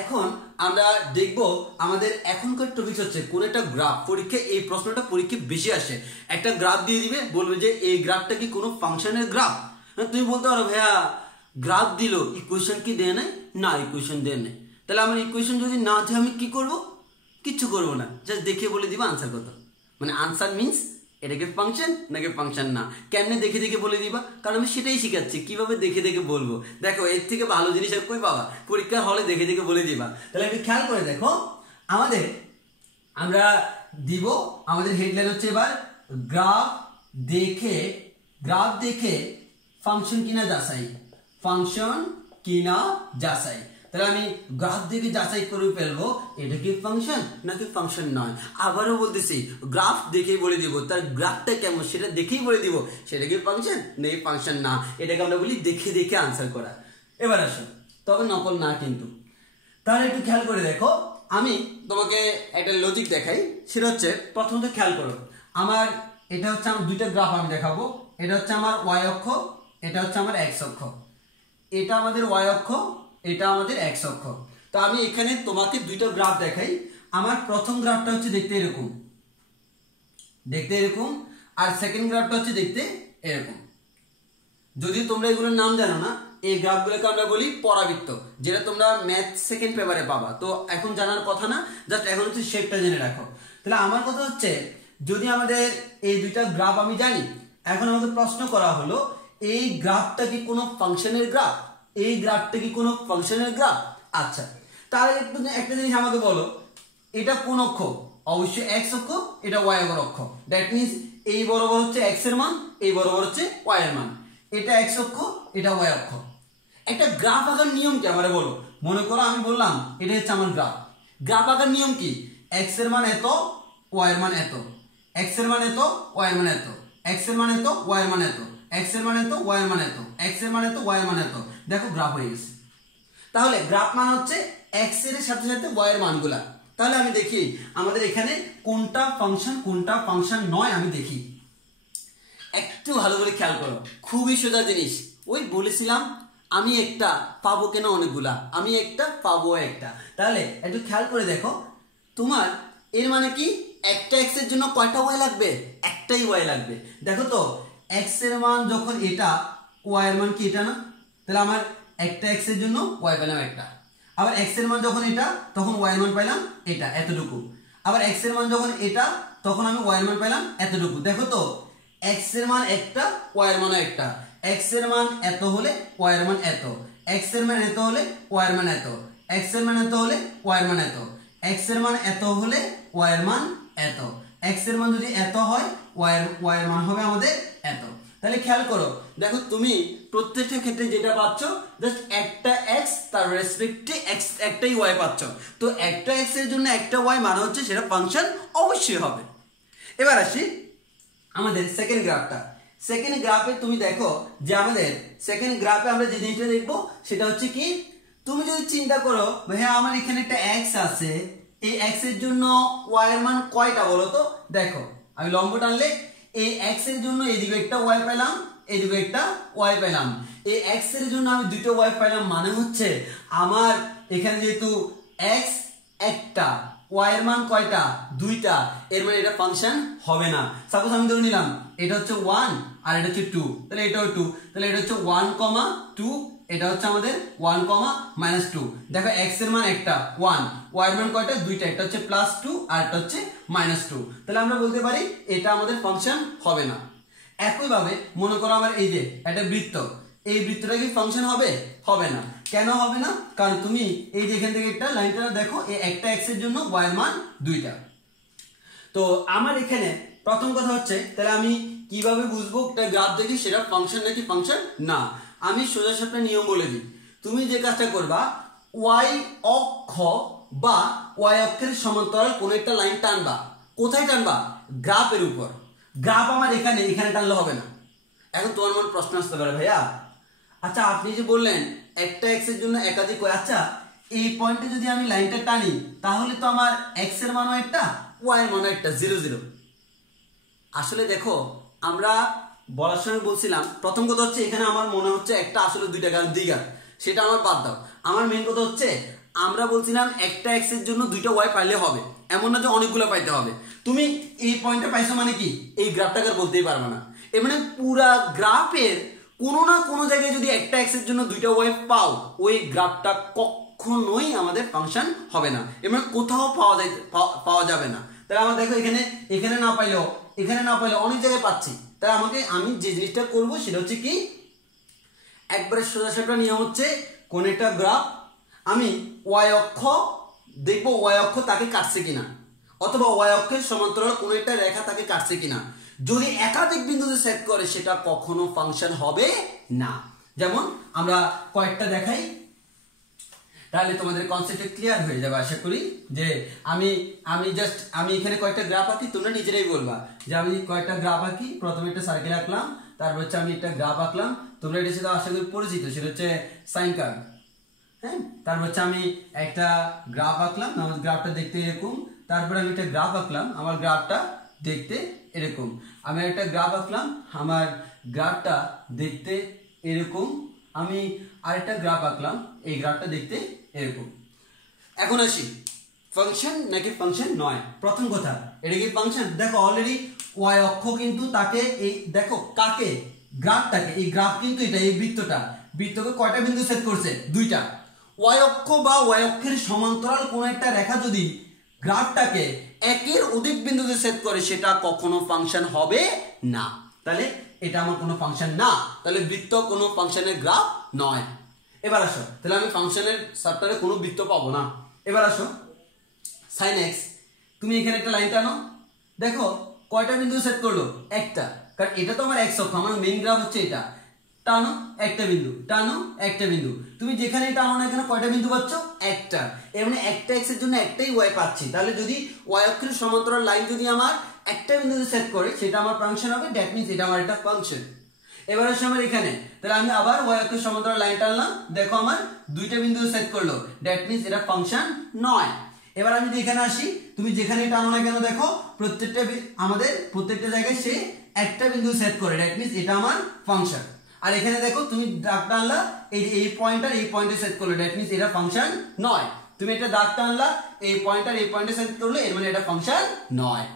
এখন আমরা দেখব আমাদের এখনকার টপিক হচ্ছে কোন একটা গ্রাফ। পরীক্ষা এই প্রশ্নটা পরীক্ষা বেশি আসে, একটা গ্রাফ দিয়ে দিবে, বলবে যে এই গ্রাফটা কি কোনো ফাংশনের গ্রাফ। তুমি বলতে পারো ভাইয়া গ্রাফ দিল, ইকুয়েশন কি দেয় নাই? না, ইকুয়েশন দেয় নাই। তাহলে আমার ইকুয়েশন যদি না দেয় আমি কি করব? কিচ্ছু করবো না, জাস্ট দেখে বলে দিবা আনসার কত। মানে আনসার মিন্স এটাকে ফাংশন নাকি ফাংশন না, কেমনে দেখে দেখে বলে দিবা, কারণ আমি সেটাই শিখাচ্ছি কিভাবে দেখে দেখে বলবো। দেখো এর থেকে ভালো জিনিস আর কই পাবা, পরীক্ষার হলে দেখে দেখে বলে দিবা। তাহলে একটু খেয়াল করে দেখো, আমরা দিব আমাদের হেডলাইন হচ্ছে এবার গ্রাফ দেখে ফাংশন কিনা যাচাই, ফাংশন কিনা যাচাই। তাহলে আমি গ্রাফ দেখে যাচাই করে ফেলবো এটা কি ফাংশন নাকি ফাংশন নয়। আবারও বলতেছি, গ্রাফ দেখেই বলে দিব তার গ্রাফটা কেমন সেটা দেখেই বলে দিব সেটা কি ফাংশন নাকি ফাংশন না। এটাকে আমরা বলি দেখে দেখে আনসার করা। এবার আসো, তবে নকল না কিন্তু। তাহলে একটু খেয়াল করে দেখো, আমি তোমাকে একটা লজিক দেখাই, সেটা হচ্ছে প্রথমত খেয়াল করো, আমার এটা হচ্ছে আমার দুইটা গ্রাফ আমি দেখাবো। এটা হচ্ছে আমার y অক্ষ, এটা হচ্ছে আমার x অক্ষ। এটা আমাদের y অক্ষ, এটা আমাদের x অক্ষ। তো আমি এখানে তোমাকে দুইটা গ্রাফ দেখাই। আমার প্রথম গ্রাফটা হচ্ছে দেখতে এরকম, আর সেকেন্ড গ্রাফটা হচ্ছে দেখতে এরকম। যদি তোমরা এগুলোর নাম জানো না, এই গ্রাফগুলোকে আমরা বলি পরাবৃত্ত, যেটা তোমরা ম্যাথ সেকেন্ড পেপারে পাবা। তো এখন জানার কথা না, জাস্ট এখন হচ্ছে শেপটা জেনে রাখো। তাহলে আমার কথা হচ্ছে, যদি আমাদের এই দুইটা গ্রাফ আমি জানি, এখন আমাকে প্রশ্ন করা হলো এই গ্রাফটা কি কোনো ফাংশনের গ্রাফ, এই গ্রাফটা কি কোনো ফাংশনের গ্রাফ। আচ্ছা, তাহলে একটা জিনিস আমাকে বলো, এটা কোন অক্ষ? অবশ্যই x অক্ষ, এটা y অক্ষ। দ্যাট মিন্স এই বরাবর হচ্ছে x এর মান, এই বরাবর হচ্ছে y এর মান। এটা x অক্ষ, এটা y অক্ষ। একটা গ্রাফ আঁকার নিয়ম কি আমারে বলো। মনে করো আমি বললাম এটা হচ্ছে আমার গ্রাফ। গ্রাফ আঁকার নিয়ম কি? x এর মান এত, y এর মান এত, x এর মান এত, y এর মান এত, x এর মান এত, y এর মান এত, x এর মান এত, y এর মান এত, x এর মান এত, y এর মান এত। দেখো গ্রাফ হয়ে গেছে। তাহলে গ্রাফ মান হচ্ছে x এর সাথে সাথে y এর মানগুলা। তাহলে আমি দেখি আমাদের এখানে কোনটা ফাংশন কোনটা ফাংশন নয়, আমি দেখি। একটু ভালো করে খেয়াল করো, খুবই সোজা জিনিস। ওই বলেছিলাম আমি একটা পাবো কেন অনেকগুলা, আমি একটা পাবো একটা। তাহলে একটু খেয়াল করে দেখো, তোমার এর মানে কি একটা x এর জন্য কয়টা y লাগবে? একটাই y লাগবে। দেখো তো x এর মান যখন এটা, y এর মান কি এটা না? তাহলে আমার একটা x এর জন্য y পেলাম একটা। আবার x এর মান যখন এটা, তখন y এর মান পাইলাম এটা এতটুকু। আবার x এর মান যখন এটা, তখন আমি y এর মান পাইলাম এতটুকু। দেখো তো x এর মান একটা, y এর মান একটা। x এর মান এত হলে y এর মান এত, x এর মান এত হলে y এর মান এত, x এর মান এত হলে y এর মান এত, x এর মান এত হলে y এর মান এত, x এর মান যদি এত হয় y এর মান হবে আমাদের এত। তাহলে খেয়াল করো, দেখো তুমি প্রত্যেকটা ক্ষেত্রে যেটা পাচ্ছ জাস্ট একটা এক্স তার রেসপেক্টে একটাই ওয়াই পাচ্ছ। তো একটা এক্স এর জন্য একটা ওয়াই মানে হচ্ছে সেটা ফাংশন অবশ্যই হবে। এবার আসি আমাদের সেকেন্ড গ্রাফটা। সেকেন্ড গ্রাফে তুমি দেখো যে আমাদের সেকেন্ড গ্রাফে আমরা যে জিনিসটা দেখবো সেটা হচ্ছে কি, তুমি যদি চিন্তা করো ভাইয়া আমার এখানে একটা এক্স আছে, এই এক্স এর জন্য ওয়াই এর মান কয়টা বলো তো? দেখো আমি লম্ব টানলে এই এক্স এর জন্য এদিকে একটা ওয়াই পেলাম, এদিকে একটা ওয়াই পেলাম। এই এক্স এর জন্য আমি দুটো ওয়াই পেলাম, মানে হচ্ছে আমার এখানে যেহেতু এক্স একটা, ওয়াই এর মান কয়টা? দুইটা, এর মানে এটা ফাংশন হবে না। সাপোজ আমি ধরে নিলাম এটা হচ্ছে 1 আর এটা হচ্ছে 2, তাহলে এটাও 2, তাহলে এটা হচ্ছে 1,2, এটা হচ্ছে আমাদের 1,-2। দেখো x এর মান একটা 1, y এর মান কয়টা? দুইটা, একটা হচ্ছে +2 আর একটা হচ্ছে -2। তাহলে আমরা বলতে পারি এটা আমাদের ফাংশন হবে না। একই ভাবে মনে করো আমার এই যে একটা বৃত্ত, এই বৃত্তটা কি ফাংশন হবে? হবে না। কেন হবে না? কারণ তুমি এই যে এখান থেকে একটা লাইনটা দেখো, এই একটা x এর জন্য y এর মান দুইটা। তো আমার এখানে প্রথম কথা হচ্ছে তাহলে আমি কিভাবে বুঝবো একটা গ্রাফ দেখি সেটা ফাংশন নাকি ফাংশন না? আমি সোজা সাপটা নিয়ম বলে দিই। তুমি যে কাজটা করবা, ওয়াই অক্ষ বা ওয়াই অক্ষের সমান্তরাল কোন একটা লাইন টানবা। কোথায় টানবা? গ্রাফের উপর। গ্রাফ আমার এখানে টানলে হবে না। এখন তোমার মনে প্রশ্ন আসতে পারে, ভাইয়া আচ্ছা আপনি যে বললেন একটা এক্স এর জন্য একাধিক, আচ্ছা এই পয়েন্টে যদি আমি লাইনটা টানি তাহলে তো আমার এক্স এর মানও একটা, ওয়াই এর মানও একটা, 0 0। আসলে দেখো আমরা বলার সময় বলছিলাম প্রথম কথা হচ্ছে এখানে আমার মনে হচ্ছে একটা আসলে দুইটা, কারণ দ্বিঘাত, সেটা আমার বাদ দাও। আমার মেন কথা হচ্ছে আমরা বলছিলাম একটা এক্স এর জন্য দুইটা ওয়াই পাইলে হবে, এমন না যে অনেকগুলো পাইতে হবে। তুমি এই পয়েন্টটা পাইছো মানে কি এই গ্রাফটাকে বলতেই পারবে না। এর মানে পুরা গ্রাফের কোনো না কোনো জায়গায় যদি একটা এক্স এর জন্য দুইটা ওয়াই পাও, ওই গ্রাফটা কখনোই আমাদের ফাংশন হবে না। এর মানে কোথাও পাওয়া যাবে না। তাহলে আমার দেখো এখানে না পাইলেও অনেক জায়গায় পাচ্ছি। তাই আমি যে জিনিসটা করব সেটা হচ্ছে কি, একবারে সোজাসাপটা নিয়ম হচ্ছে কোন একটা গ্রাফ আমি ওয়াই অক্ষ দেখবো, ওয়াই অক্ষ তাকে কাটছে কিনা, অথবা ওয়াই অক্ষের সমান্তরাল কোন একটা রেখা তাকে কাটছে কিনা। যদি একাধিক বিন্দুতে সেট করে সেটা কখনো ফাংশন হবে না। যেমন আমরা কয়েকটা দেখাই, তাহলে তোমাদের কনসেপ্ট ক্লিয়ার হয়ে যাবে আশা করি। যে আমি এখানে কয়েকটা গ্রাফ আঁকি, তোমরা নিজেরাই বলবা যে আমি কয়েকটা গ্রাফ আঁকি। প্রথমে একটা সার্কেল আঁকলাম, তারপর হচ্ছে আমি একটা গ্রাফ আঁকলাম, তোমরা এটা সেটা আশা করি পরিচিত, সেটা হচ্ছে সাইন কার্ভ। হ্যাঁ, তারপর হচ্ছে আমি একটা গ্রাফ আঁকলাম, আমার গ্রাফটা দেখতে এরকম। তারপর আমি একটা গ্রাফ আঁকলাম, আমার গ্রাফটা দেখতে এরকম। আমি একটা গ্রাফ আঁকলাম, আমার গ্রাফটা দেখতে এরকম। আমি আরেকটা গ্রাফ আঁকলাম, এই গ্রাফটা দেখতে এরকম। এখন আসি ফাংশন নাকি ফাংশন নয়। প্রথম কথা, এটা কি ফাংশন? দেখো অলরেডি ওয়াই অক্ষ কিন্তু তাকে এই দেখো কাকে, গ্রাফটাকে, এই গ্রাফ কিন্তু এটা এই বৃত্তকে কয়টা বিন্দু সেট করছে? দুইটা। ওয়াই অক্ষ বা ওয়াই অক্ষের সমান্তরাল কোন একটা রেখা যদি গ্রাফটাকে একের অধিক বিন্দুতে সেট করে সেটা কখনো ফাংশন হবে না। তাহলে এটা আমার কোনো ফাংশন না, তাহলে বৃত্ত কোনো ফাংশনের গ্রাফ নয়। এবার আসো, তাহলে আমি ফাংশনের সাবটারে কোনো বৃত্ত পাবো না। এবার আসো sin x, তুমি এখানে একটা লাইন টানো, দেখো কয়টা বিন্দু সেট করলো? একটা, কারণ এটা তো আমার x অক্ষ, আমার মেইন গ্রাফ হচ্ছে এটা। টানো একটা বিন্দু, টানো একটা বিন্দু, তুমি যেখানে টানো না কেন কয়টা বিন্দু পাচ্ছ? একটা। এর মানে একটা x এর জন্য একটাই y পাচ্ছি। তাহলে যদি y অক্ষের সমান্তরাল লাইন যদি আমার একটা বিন্দুতে সেট করে সেটা আমার ফাংশন হবে, দ্যাট মিন্স এটা আমার একটা ফাংশন। এবার আসলে আমার এখানে, তাহলে আমি আবার y অক্ষের সমান্তরাল লাইন টানলাম, দেখো আমার দুইটা বিন্দু সেট করলো, দ্যাট মিন্স এটা ফাংশন নয়। এবার আমি এখানে আসি, তুমি যেখানে টানো না কেন দেখো প্রত্যেকটা জায়গায় সে একটা বিন্দু সেট করে, দ্যাট মিন্স এটা আমার ফাংশন। আর এখানে দেখো তুমি দাগ টানলা, এই পয়েন্টার এই পয়েন্টে সেট করলো, দ্যাট মিন্স এটা ফাংশন নয়। তুমি একটা দাগ টানলা, এই পয়েন্টার এই পয়েন্টে সেট করলে, এর মানে এটা ফাংশন নয়।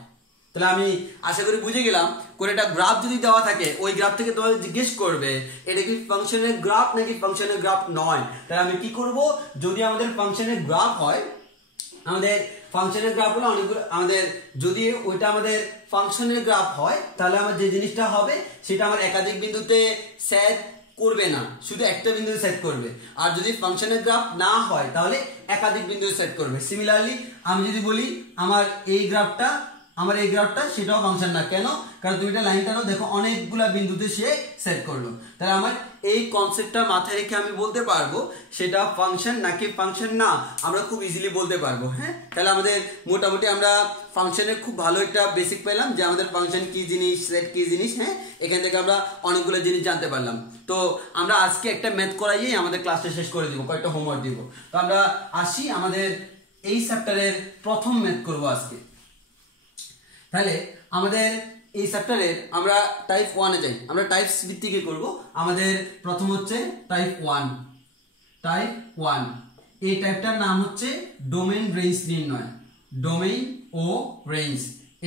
তাহলে আমি আশা করি বুঝে গেলাম, কোন একটা গ্রাফ যদি দেওয়া থাকে ওই গ্রাফ থেকে তোমাদের জিজ্ঞেস করবে এটা কি ফাংশনের গ্রাফ নাকি ফাংশনের গ্রাফ নয়। তাহলে আমি কি করব, যদি আমাদের ফাংশনের গ্রাফ হয়, আমাদের ফাংশনের গ্রাফ হলো অনেকগুলো, আমাদের যদি ওইটা আমাদের ফাংশনের গ্রাফ হয় তাহলে আমার যে জিনিসটা হবে সেটা আমার একাধিক বিন্দুতে সেট করবে না, শুধু একটা বিন্দুতে সেট করবে। আর যদি ফাংশনের গ্রাফ না হয় তাহলে একাধিক বিন্দুতে সেট করবে। সিমিলারলি আমি যদি বলি আমার এই গ্রাফটা আমার এই গ্রাফটা সেটাও ফাংশন না। কেন? কারণ তুমি এটা লাইনটাও দেখো অনেকগুলা বিন্দুতে সে সেট করলো। তাহলে আমার এই কনসেপ্টটা মাথায় রেখে আমি বলতে পারবো সেটা ফাংশন নাকি ফাংশন না, আমরা খুব ইজিলি বলতে পারবো। হ্যাঁ, তাহলে আমাদের মোটামুটি আমরা ফাংশনের খুব ভালো একটা বেসিক পেলাম যে আমাদের ফাংশন কি জিনিস, সেট কি জিনিস। হ্যাঁ, এখান থেকে আমরা অনেকগুলো জিনিস জানতে পারলাম। তো আমরা আজকে একটা ম্যাথ করাইয়েই আমাদের ক্লাসটা শেষ করে দিব, কয়েকটা হোমওয়ার্ক দিব। তো আমরা আসি আমাদের এই চ্যাপ্টারের প্রথম ম্যাথ করব আজকে। তাহলে আমাদের এই চ্যাপ্টারের আমরা টাইপ 1 এ যাই। আমরা টাইপস ভিত্তিকে করব। আমাদের প্রথম হচ্ছে টাইপ 1। টাইপ 1 এই টাইপটার নাম হচ্ছে ডোমেইন রেঞ্জ নির্ণয়। ডোমেইন ও রেঞ্জ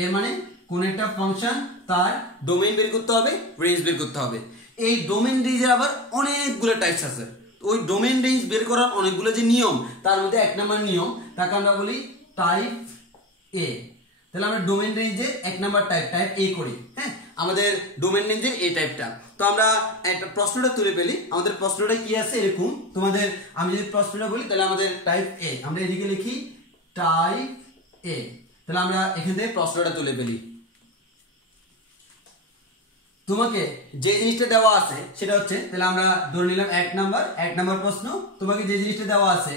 এর মানে কোন একটা ফাংশন তার ডোমেইন বের করতে হবে, রেঞ্জ বের করতে হবে। এই ডোমেইন রেঞ্জের আবার অনেকগুলো টাইপস আছে। ওই ডোমেইন রেঞ্জ বের করার অনেকগুলো যে নিয়ম, তার মধ্যে এক নম্বর নিয়ম তাকে আমরা বলি টাইপ এ। তাহলে আমরা ডোমেইন রেঞ্জের এক নাম্বার টাইপ এ করি। হ্যাঁ, আমাদের ডোমেইন রেঞ্জের এই টাইপটা। তো আমরা একটা প্রশ্নটা তুলে ফেলি। আমাদের প্রশ্নটা কি আছে এরকম, তোমাদের আমি যদি প্রশ্নটা বলি তাহলে আমাদের টাইপ এ, আমরা এদিকে লিখি টাইপ এ। তাহলে আমরা এখান থেকে প্রশ্নটা তুলে ফেলি। তোমাকে যে জিনিসটা দেওয়া আছে সেটা হচ্ছে, তাহলে আমরা ধরে নিলাম এক নাম্বার প্রশ্ন। তোমাকে যে জিনিসটা দেওয়া আছে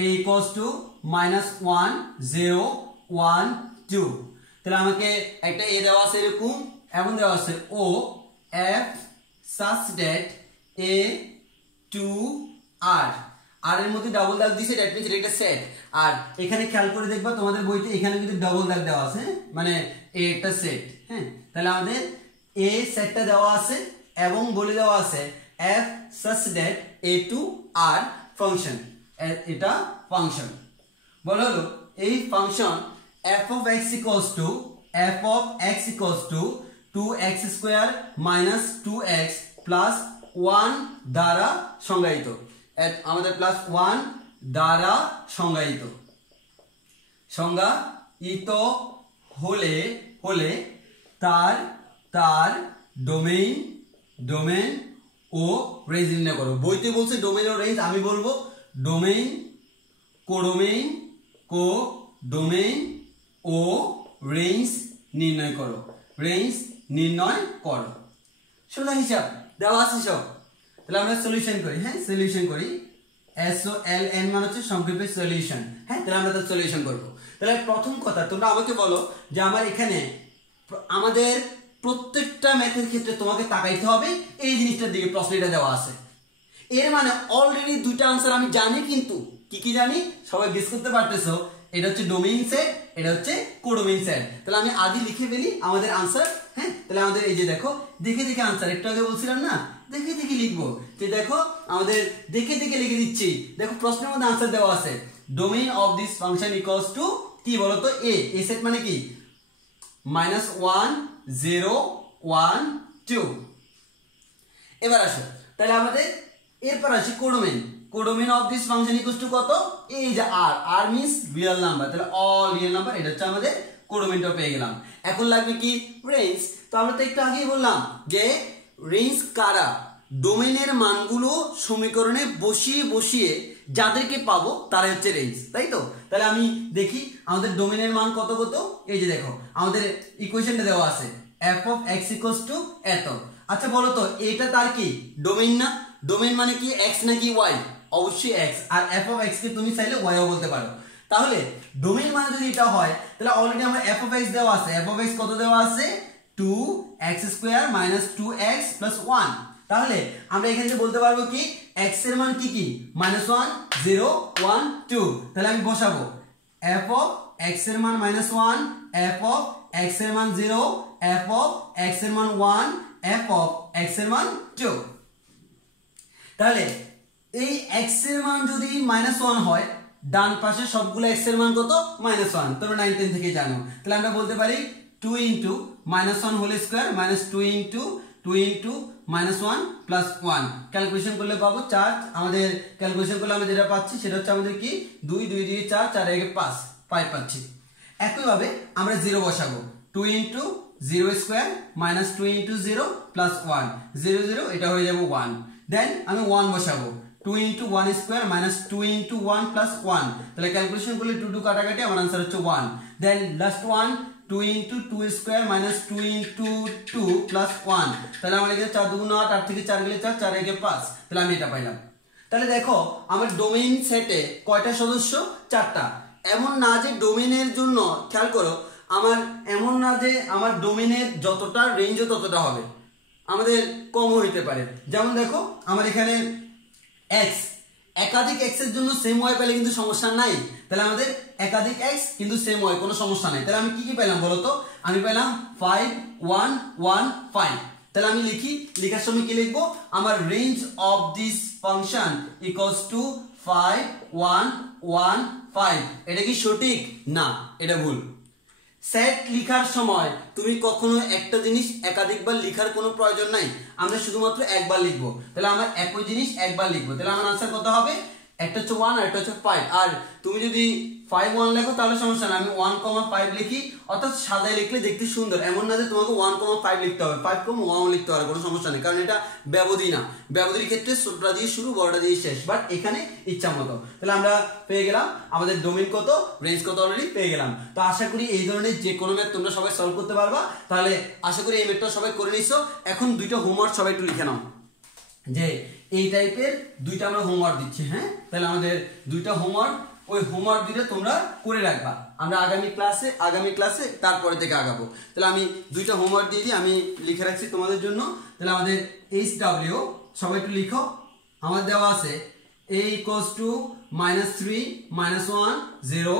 a equals to -1 0 1 2, তাহলে আমাকে একটা a দেওয়া আছে এরকম, এবং দেওয়া আছে o f such that a 2 r আর এর মধ্যে ডাবল দাগ দিয়েছে, দ্যাট মিন্স এটা একটা সেট। আর এখানে খেয়াল করে দেখবা তোমাদের বইতে এখানে কিন্তু ডাবল দাগ দেওয়া আছে, মানে এ একটা সেট। হ্যাঁ, তাহলে আমাদের এ সেটটা দেওয়া আছে এবং বলে দেওয়া আছে f such that a to r function. এটা ফাংশন বলা হলো এই function f of x equals to 2x square minus 2x plus 1 দ্বারা সংজ্ঞায়িত। আমাদের প্লাস 1 দ্বারা সংজ্ঞায়িত হলে তার ডোমেইন ও রেঞ্জ নির্ণয় করো। বইতে বলছে ডোমেইন ও রেঞ্জ, আমি বলবো ডোমেইন ও রেঞ্জ নির্ণয় করো। সোজা হিসাব দেওয়া আছে সব। তাহলে আমরা সলিউশন করি। হ্যাঁ, সলিউশন করি। SOLN মানে হচ্ছে সংক্ষেপে সলিউশন। হ্যাঁ, তাহলে আমরা তার সলিউশন করব। তাহলে প্রথম কথা তোমরা আমাকে বলো যে আমার এখানে আমাদের প্রত্যেকটা ম্যাথের ক্ষেত্রে তোমাকে তাকাইতে হবে এই জিনিসটার দিকে। প্রশ্নটা দেওয়া আছে, এর মানে অলরেডি দুইটা আনসার আমি জানি, কিন্তু কি জানি সবাই গেস করতে পারতেছো। এটা হচ্ছে ডোমেইন সেট, এটা হচ্ছে কোডোমেইন সেট। তাহলে আমি আদি লিখে ফেলি আমাদের আনসার। হ্যাঁ, তাহলে আমাদের এই যে দেখো দেখে আনসার, একটু আগে বলছিলাম না দেখে লিখবো, যে দেখো আমাদের দেখে লিখে দিচ্ছি। দেখো প্রশ্নের মধ্যে আনসার দেওয়া আছে domain of this function equals two কি বলতো এ সেট মানে কি -1 0 1 2। এবার আসো তাহলে আমাদের এরপর আসি codomain of this function equals two কত, এই যে r মিন্স রিয়েল নাম্বার। তাহলে অল রিয়েল নাম্বার, এটা হচ্ছে আমাদের কোডোমেইনটা পেয়ে গেলাম। এখন লাগবে কি রেঞ্জ। তো আমরা তো একটু আগেই বললাম যে রেঞ্জ কারা, ডোমেইনের মানগুলো সমীকরণে বসিয়ে যাদেরকে পাবো তারা হচ্ছে রেঞ্জ, তাই তো। তাহলে আমি দেখি আমাদের ডোমেইনের মান কত, এই যে দেখো আমাদের ইকুয়েশনটা দেওয়া আছে f of x equals to এত। আচ্ছা বলো তো এটা তার কি ডোমেইন না? ডোমেইন মানে কি x নাকি y? অবশ্যই x। R f of x কে তুমি চাইলে y ও বলতে পারো। তাহলে ডোমেইন মানে যদি এটা হয় তাহলে অলরেডি আমরা f of x দেওয়া আছে। f of x কত দেওয়া আছে 2x square minus 2x plus 1। তাহলে আমরা এখান থেকে বলতে পারবো কি x এর মান কি -1 0 1 2। তাহলে আমি বসাবো f of x এর মান -1, f of x এর মান 0, f of x এর মান 1, f of x এর মান 2। তাহলে এই x এর মান যদি -1 হয়, ডান পাশে সবগুলো x এর মান কত -1, তোমরা 9 10 থেকে জানো। তাহলে আমরা বলতে পারি 2 into -1 whole square minus 2 into -1 plus 1। Calculation করলে পাবো 4। আমাদের ক্যালকুলেশন করলে আমরা যেটা পাচ্ছি সেটা হচ্ছে আমাদের কি 2 2 2 4 4 1 5 পাচ্ছি। একইভাবে আমরা 0 বসাবো 2 into 0 square minus 2 into 0 plus 1 0 0, এটা হয়ে যাবে 1। দেন আমি 1 বসাবো 2 into 1 square minus 2 into 1 plus 1। তাহলে ক্যালকুলেশন করলে 2 2 কাটাকাটি আমার आंसर হচ্ছে 1। Then last 1 2 into 2 square minus 2 into 2 plus 1, তাহলে আমার এখানে 4 2 8, 8 থেকে 4 গেলে 4, 4 একে 5, তাহলে আমি এটা পাইলাম। তাহলে দেখো আমার ডোমেইন সেটে কয়টা সদস্য? 4টা। এমন না যে ডোমেইনের জন্য, খেয়াল করো, আমার এমন না যে আমার ডোমেইনের যতটা রেঞ্জও ততটা হবে, আমাদের কমও হইতে পারে। যেমন দেখো আমার এখানে x, একাধিক x এর জন্য সেম y পেলে কিন্তু সমস্যা নাই, তাহলে আমাদের একাধিক x কিন্তু সেম y, কোনো সমস্যা নাই। তাহলে আমি কি কি পেলাম বলো তো? আমি পেলাম 5 1 1 5। তাহলে আমি লেখার সময় কি লিখবো? আমার range of this function equals two 5 1 1 5। এটা কি সঠিক? না, এটা ভুল। সেট লেখার সময় তুমি কখনো একটা জিনিস একাধিকবার লেখার কোনো প্রয়োজন নাই, আমরা শুধুমাত্র একবার লিখবো। তাহলে আমার একই জিনিস একবার লিখবো, তাহলে আমার আনসার কত হবে? একটা হচ্ছে 1 আর একটা হচ্ছে 5। আর তুমি যদি 5 1 লেখো তাহলে সমস্যা না, আমি 1 5 লিখি, অর্থাৎ সাজায় লিখলে দেখতে সুন্দর। এমন না যে তোমাকে 1 5 লিখতে হবে, 5 1 লিখতে হবে, কোনো সমস্যা নেই, কারণ এটা ব্যবধি না। ব্যবধির ক্ষেত্রে ছোটটা দিয়ে শুরু, বড়টা দিয়ে শেষ, বাট এখানে ইচ্ছা মতো। তাহলে আমরা পেয়ে গেলাম আমাদের ডোমেইন কত, রেঞ্জ কত অলরেডি পেয়ে গেলাম। তো আশা করি এই ধরনের যে কোনো ম্যাথ তোমরা সবাই সলভ করতে পারবা। তাহলে আশা করি এই ম্যাথটা সবাই করে নিছো। এখন দুইটা হোমওয়ার্ক সবাই একটু লিখে নাও, যে এই টাইপের দুইটা আমরা হোমওয়ার্ক দিচ্ছি। হ্যাঁ, তাহলে আমাদের দুইটা হোমওয়ার্ক, ওই হোমওয়ার্ক দুইটা তোমরা করে রাখবা, আমরা আগামী ক্লাসে তারপরে থেকে আগাবো। তাহলে আমি দুইটা হোমওয়ার্ক দিয়ে দিই, আমি লিখে রাখছি তোমাদের জন্য। তাহলে আমাদের HW সবাই একটু লিখো। আমার দেওয়া আছে a equals to -3 -1 0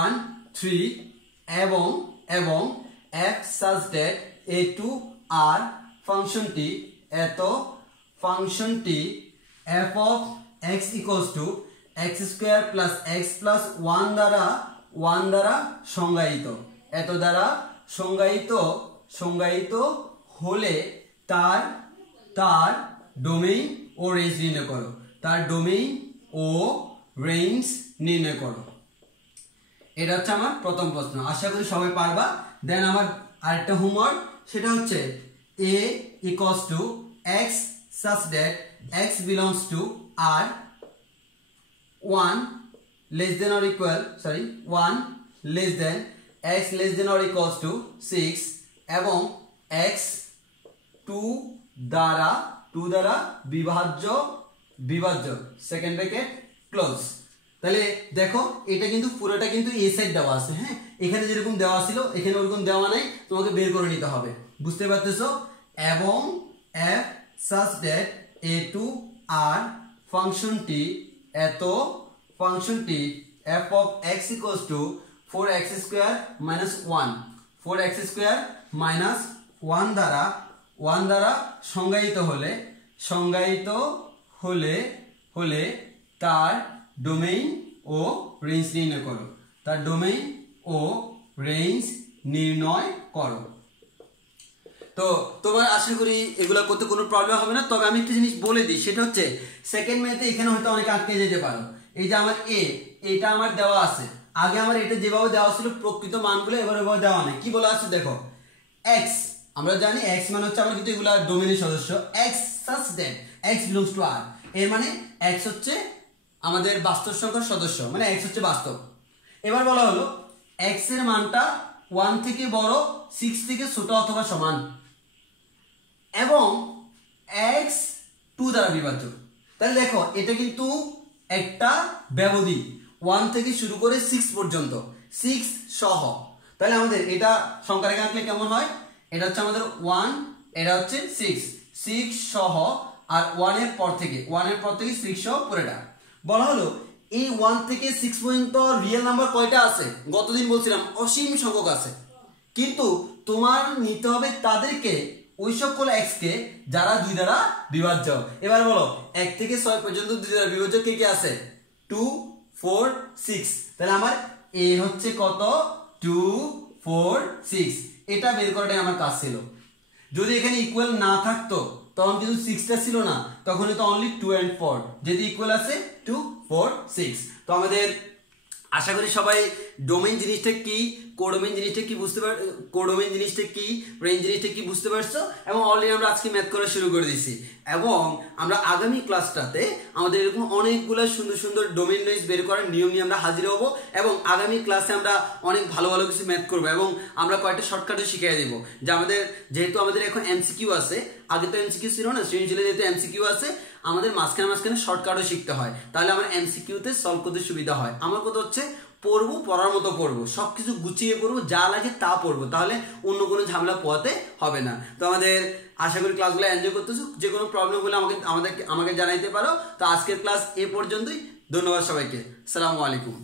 1 3 এবং f such that a to r ফাংশনটি f of x equals to x square plus x plus 1 দ্বারা সংজ্ঞায়িত, এত দ্বারা সংজ্ঞায়িত হলে তার ডোমেইন ও রেঞ্জ নির্ণয় করো। তার ডোমেইন ও রেঞ্জ নির্ণয় করো। এটা হচ্ছে আমার প্রথম প্রশ্ন, আশা করি সবাই পারবা। দেন আমার আরেকটা হোমওয়ার্ক, সেটা হচ্ছে a equals to x such that x belongs to r 1 less than or x less than or equals to 6 এবং x 2 দ্বারা বিভাজ্য সেকেন্ড ব্র্যাকেট ক্লোজ। তাহলে দেখো এটা কিন্তু পুরোটা কিন্তু এ সাইড দেওয়া আছে। হ্যাঁ, এখানে যেরকম দেওয়া ছিল এখানে ওরকম দেওয়া নাই, তোমাকে বের করে নিতে হবে, বুঝতে পারতেছো? এবং f such that a to r ফাংশনটি f of x equals to 4x square minus 1 4x square minus 1 দ্বারা সংজ্ঞায়িত হলে তার ডোমেইন ও রেঞ্জ নির্ণয় করো। তার ডোমেইন ও রেঞ্জ নির্ণয় করো। তো তোমার আশা করি এগুলো করতে কোনো প্রবলেম হবে না। তবে আমি একটা জিনিস বলে দিই, সেটা হচ্ছে সেকেন্ড ম্যাথে এখানে হয়তো অনেক আটকে যেতে পারো। এই যে আমার এটা আমার দেওয়া আছে, আগে আমার এটা যেভাবে দেওয়া ছিল প্রকৃত মানগুলো এবার ওইভাবে দেওয়া নেই। কি বলা আছে দেখো, x, আমরা জানি x মানে হচ্ছে আমার কিন্তু এগুলা ডোমেইনের সদস্য, x such that x belongs to r, এর মানে x হচ্ছে আমাদের বাস্তব সংখ্যার সদস্য, মানে x হচ্ছে বাস্তব। এবার বলা হলো x এর মানটা 1 থেকে বড়, 6 থেকে ছোট অথবা সমান, এবং x 2 দ্বারা বিভাজ্য। তাহলে দেখো এটা কিন্তু একটা ব্যবধি, 1 থেকে শুরু করে 6 পর্যন্ত, 6 সহ। তাহলে আমাদের এটা সংখ্যা রেখা আঁকলে কেমন হয়? এটা হচ্ছে আমাদের 1, এটা হচ্ছে 6 সহ, আর 1 এর পর থেকে 6 সহ পুরোটা। বলা হলো এই 1 থেকে 6 পর্যন্ত রিয়েল নাম্বার কয়টা আছে? গতদিন বলছিলাম অসীম সংখ্যক আছে, কিন্তু তোমার নিতে হবে তাদেরকে, ওই সকল x কে যারা 2 দ্বারা বিভাজ্য। এবার বলো 1 থেকে 6 পর্যন্ত 2 দ্বারা বিভাজ্য কে কে আছে? 2 4 6। তাহলে আমার a হচ্ছে কত? 2 4 6। এটা বের করাটাই আমার কাজ ছিল। যদি এখানে ইকুয়াল না থাকতো তখন কিন্তু 6টা ছিল না, তখন তো অনলি 2 and 4, যদি ইকুয়াল আছে 2 4 6। তো আমাদের আশা করি সবাই ডোমেইন জিনিসটা কি, কোডোমেইন জিনিসটা কি কোডোমেইন জিনিসটা কি, রেঞ্জ জিনিসটা কি বুঝতে পারছো, এবং অলরেডি আমরা আজকে ম্যাথ করা শুরু করে দিয়েছি। এবং আমরা আগামী ক্লাসটাতে আমাদের এরকম অনেকগুলো সুন্দর সুন্দর ডোমেইন ওয়াইজ বের করার নিয়ম নিয়ে আমরা হাজির হব, এবং আগামী ক্লাসে আমরা অনেক ভালো ভালো কিছু ম্যাথ করবো, এবং আমরা কয়েকটা শর্টকাটও শিখিয়ে দেবো। যে যেহেতু আমাদের এখন এমসিকিউ আছে, আগে তো এমসিকিউ ছিল না, সৃজনশীলে যেহেতু এমসিকিউ আছে, আমাদের মাঝখানে শর্টকাটও শিখতে হয়, তাহলে আমার এমসিকিউতে সলভ করতে সুবিধা হয়। আমার কথা হচ্ছে পড়ার মতো পড়বো, সবকিছু গুছিয়ে পড়বো, যা লাগে তা পড়বো, তাহলে অন্য কোনো ঝামেলা পোহাতে হবে না। তো আমাদের আশা করি ক্লাসগুলো এনজয় করতেছো। যে কোনো প্রবলেম হলে আমাকে জানাইতে পারো। তো আজকের ক্লাস এ পর্যন্তই। ধন্যবাদ সবাইকে। আসসালামু আলাইকুম।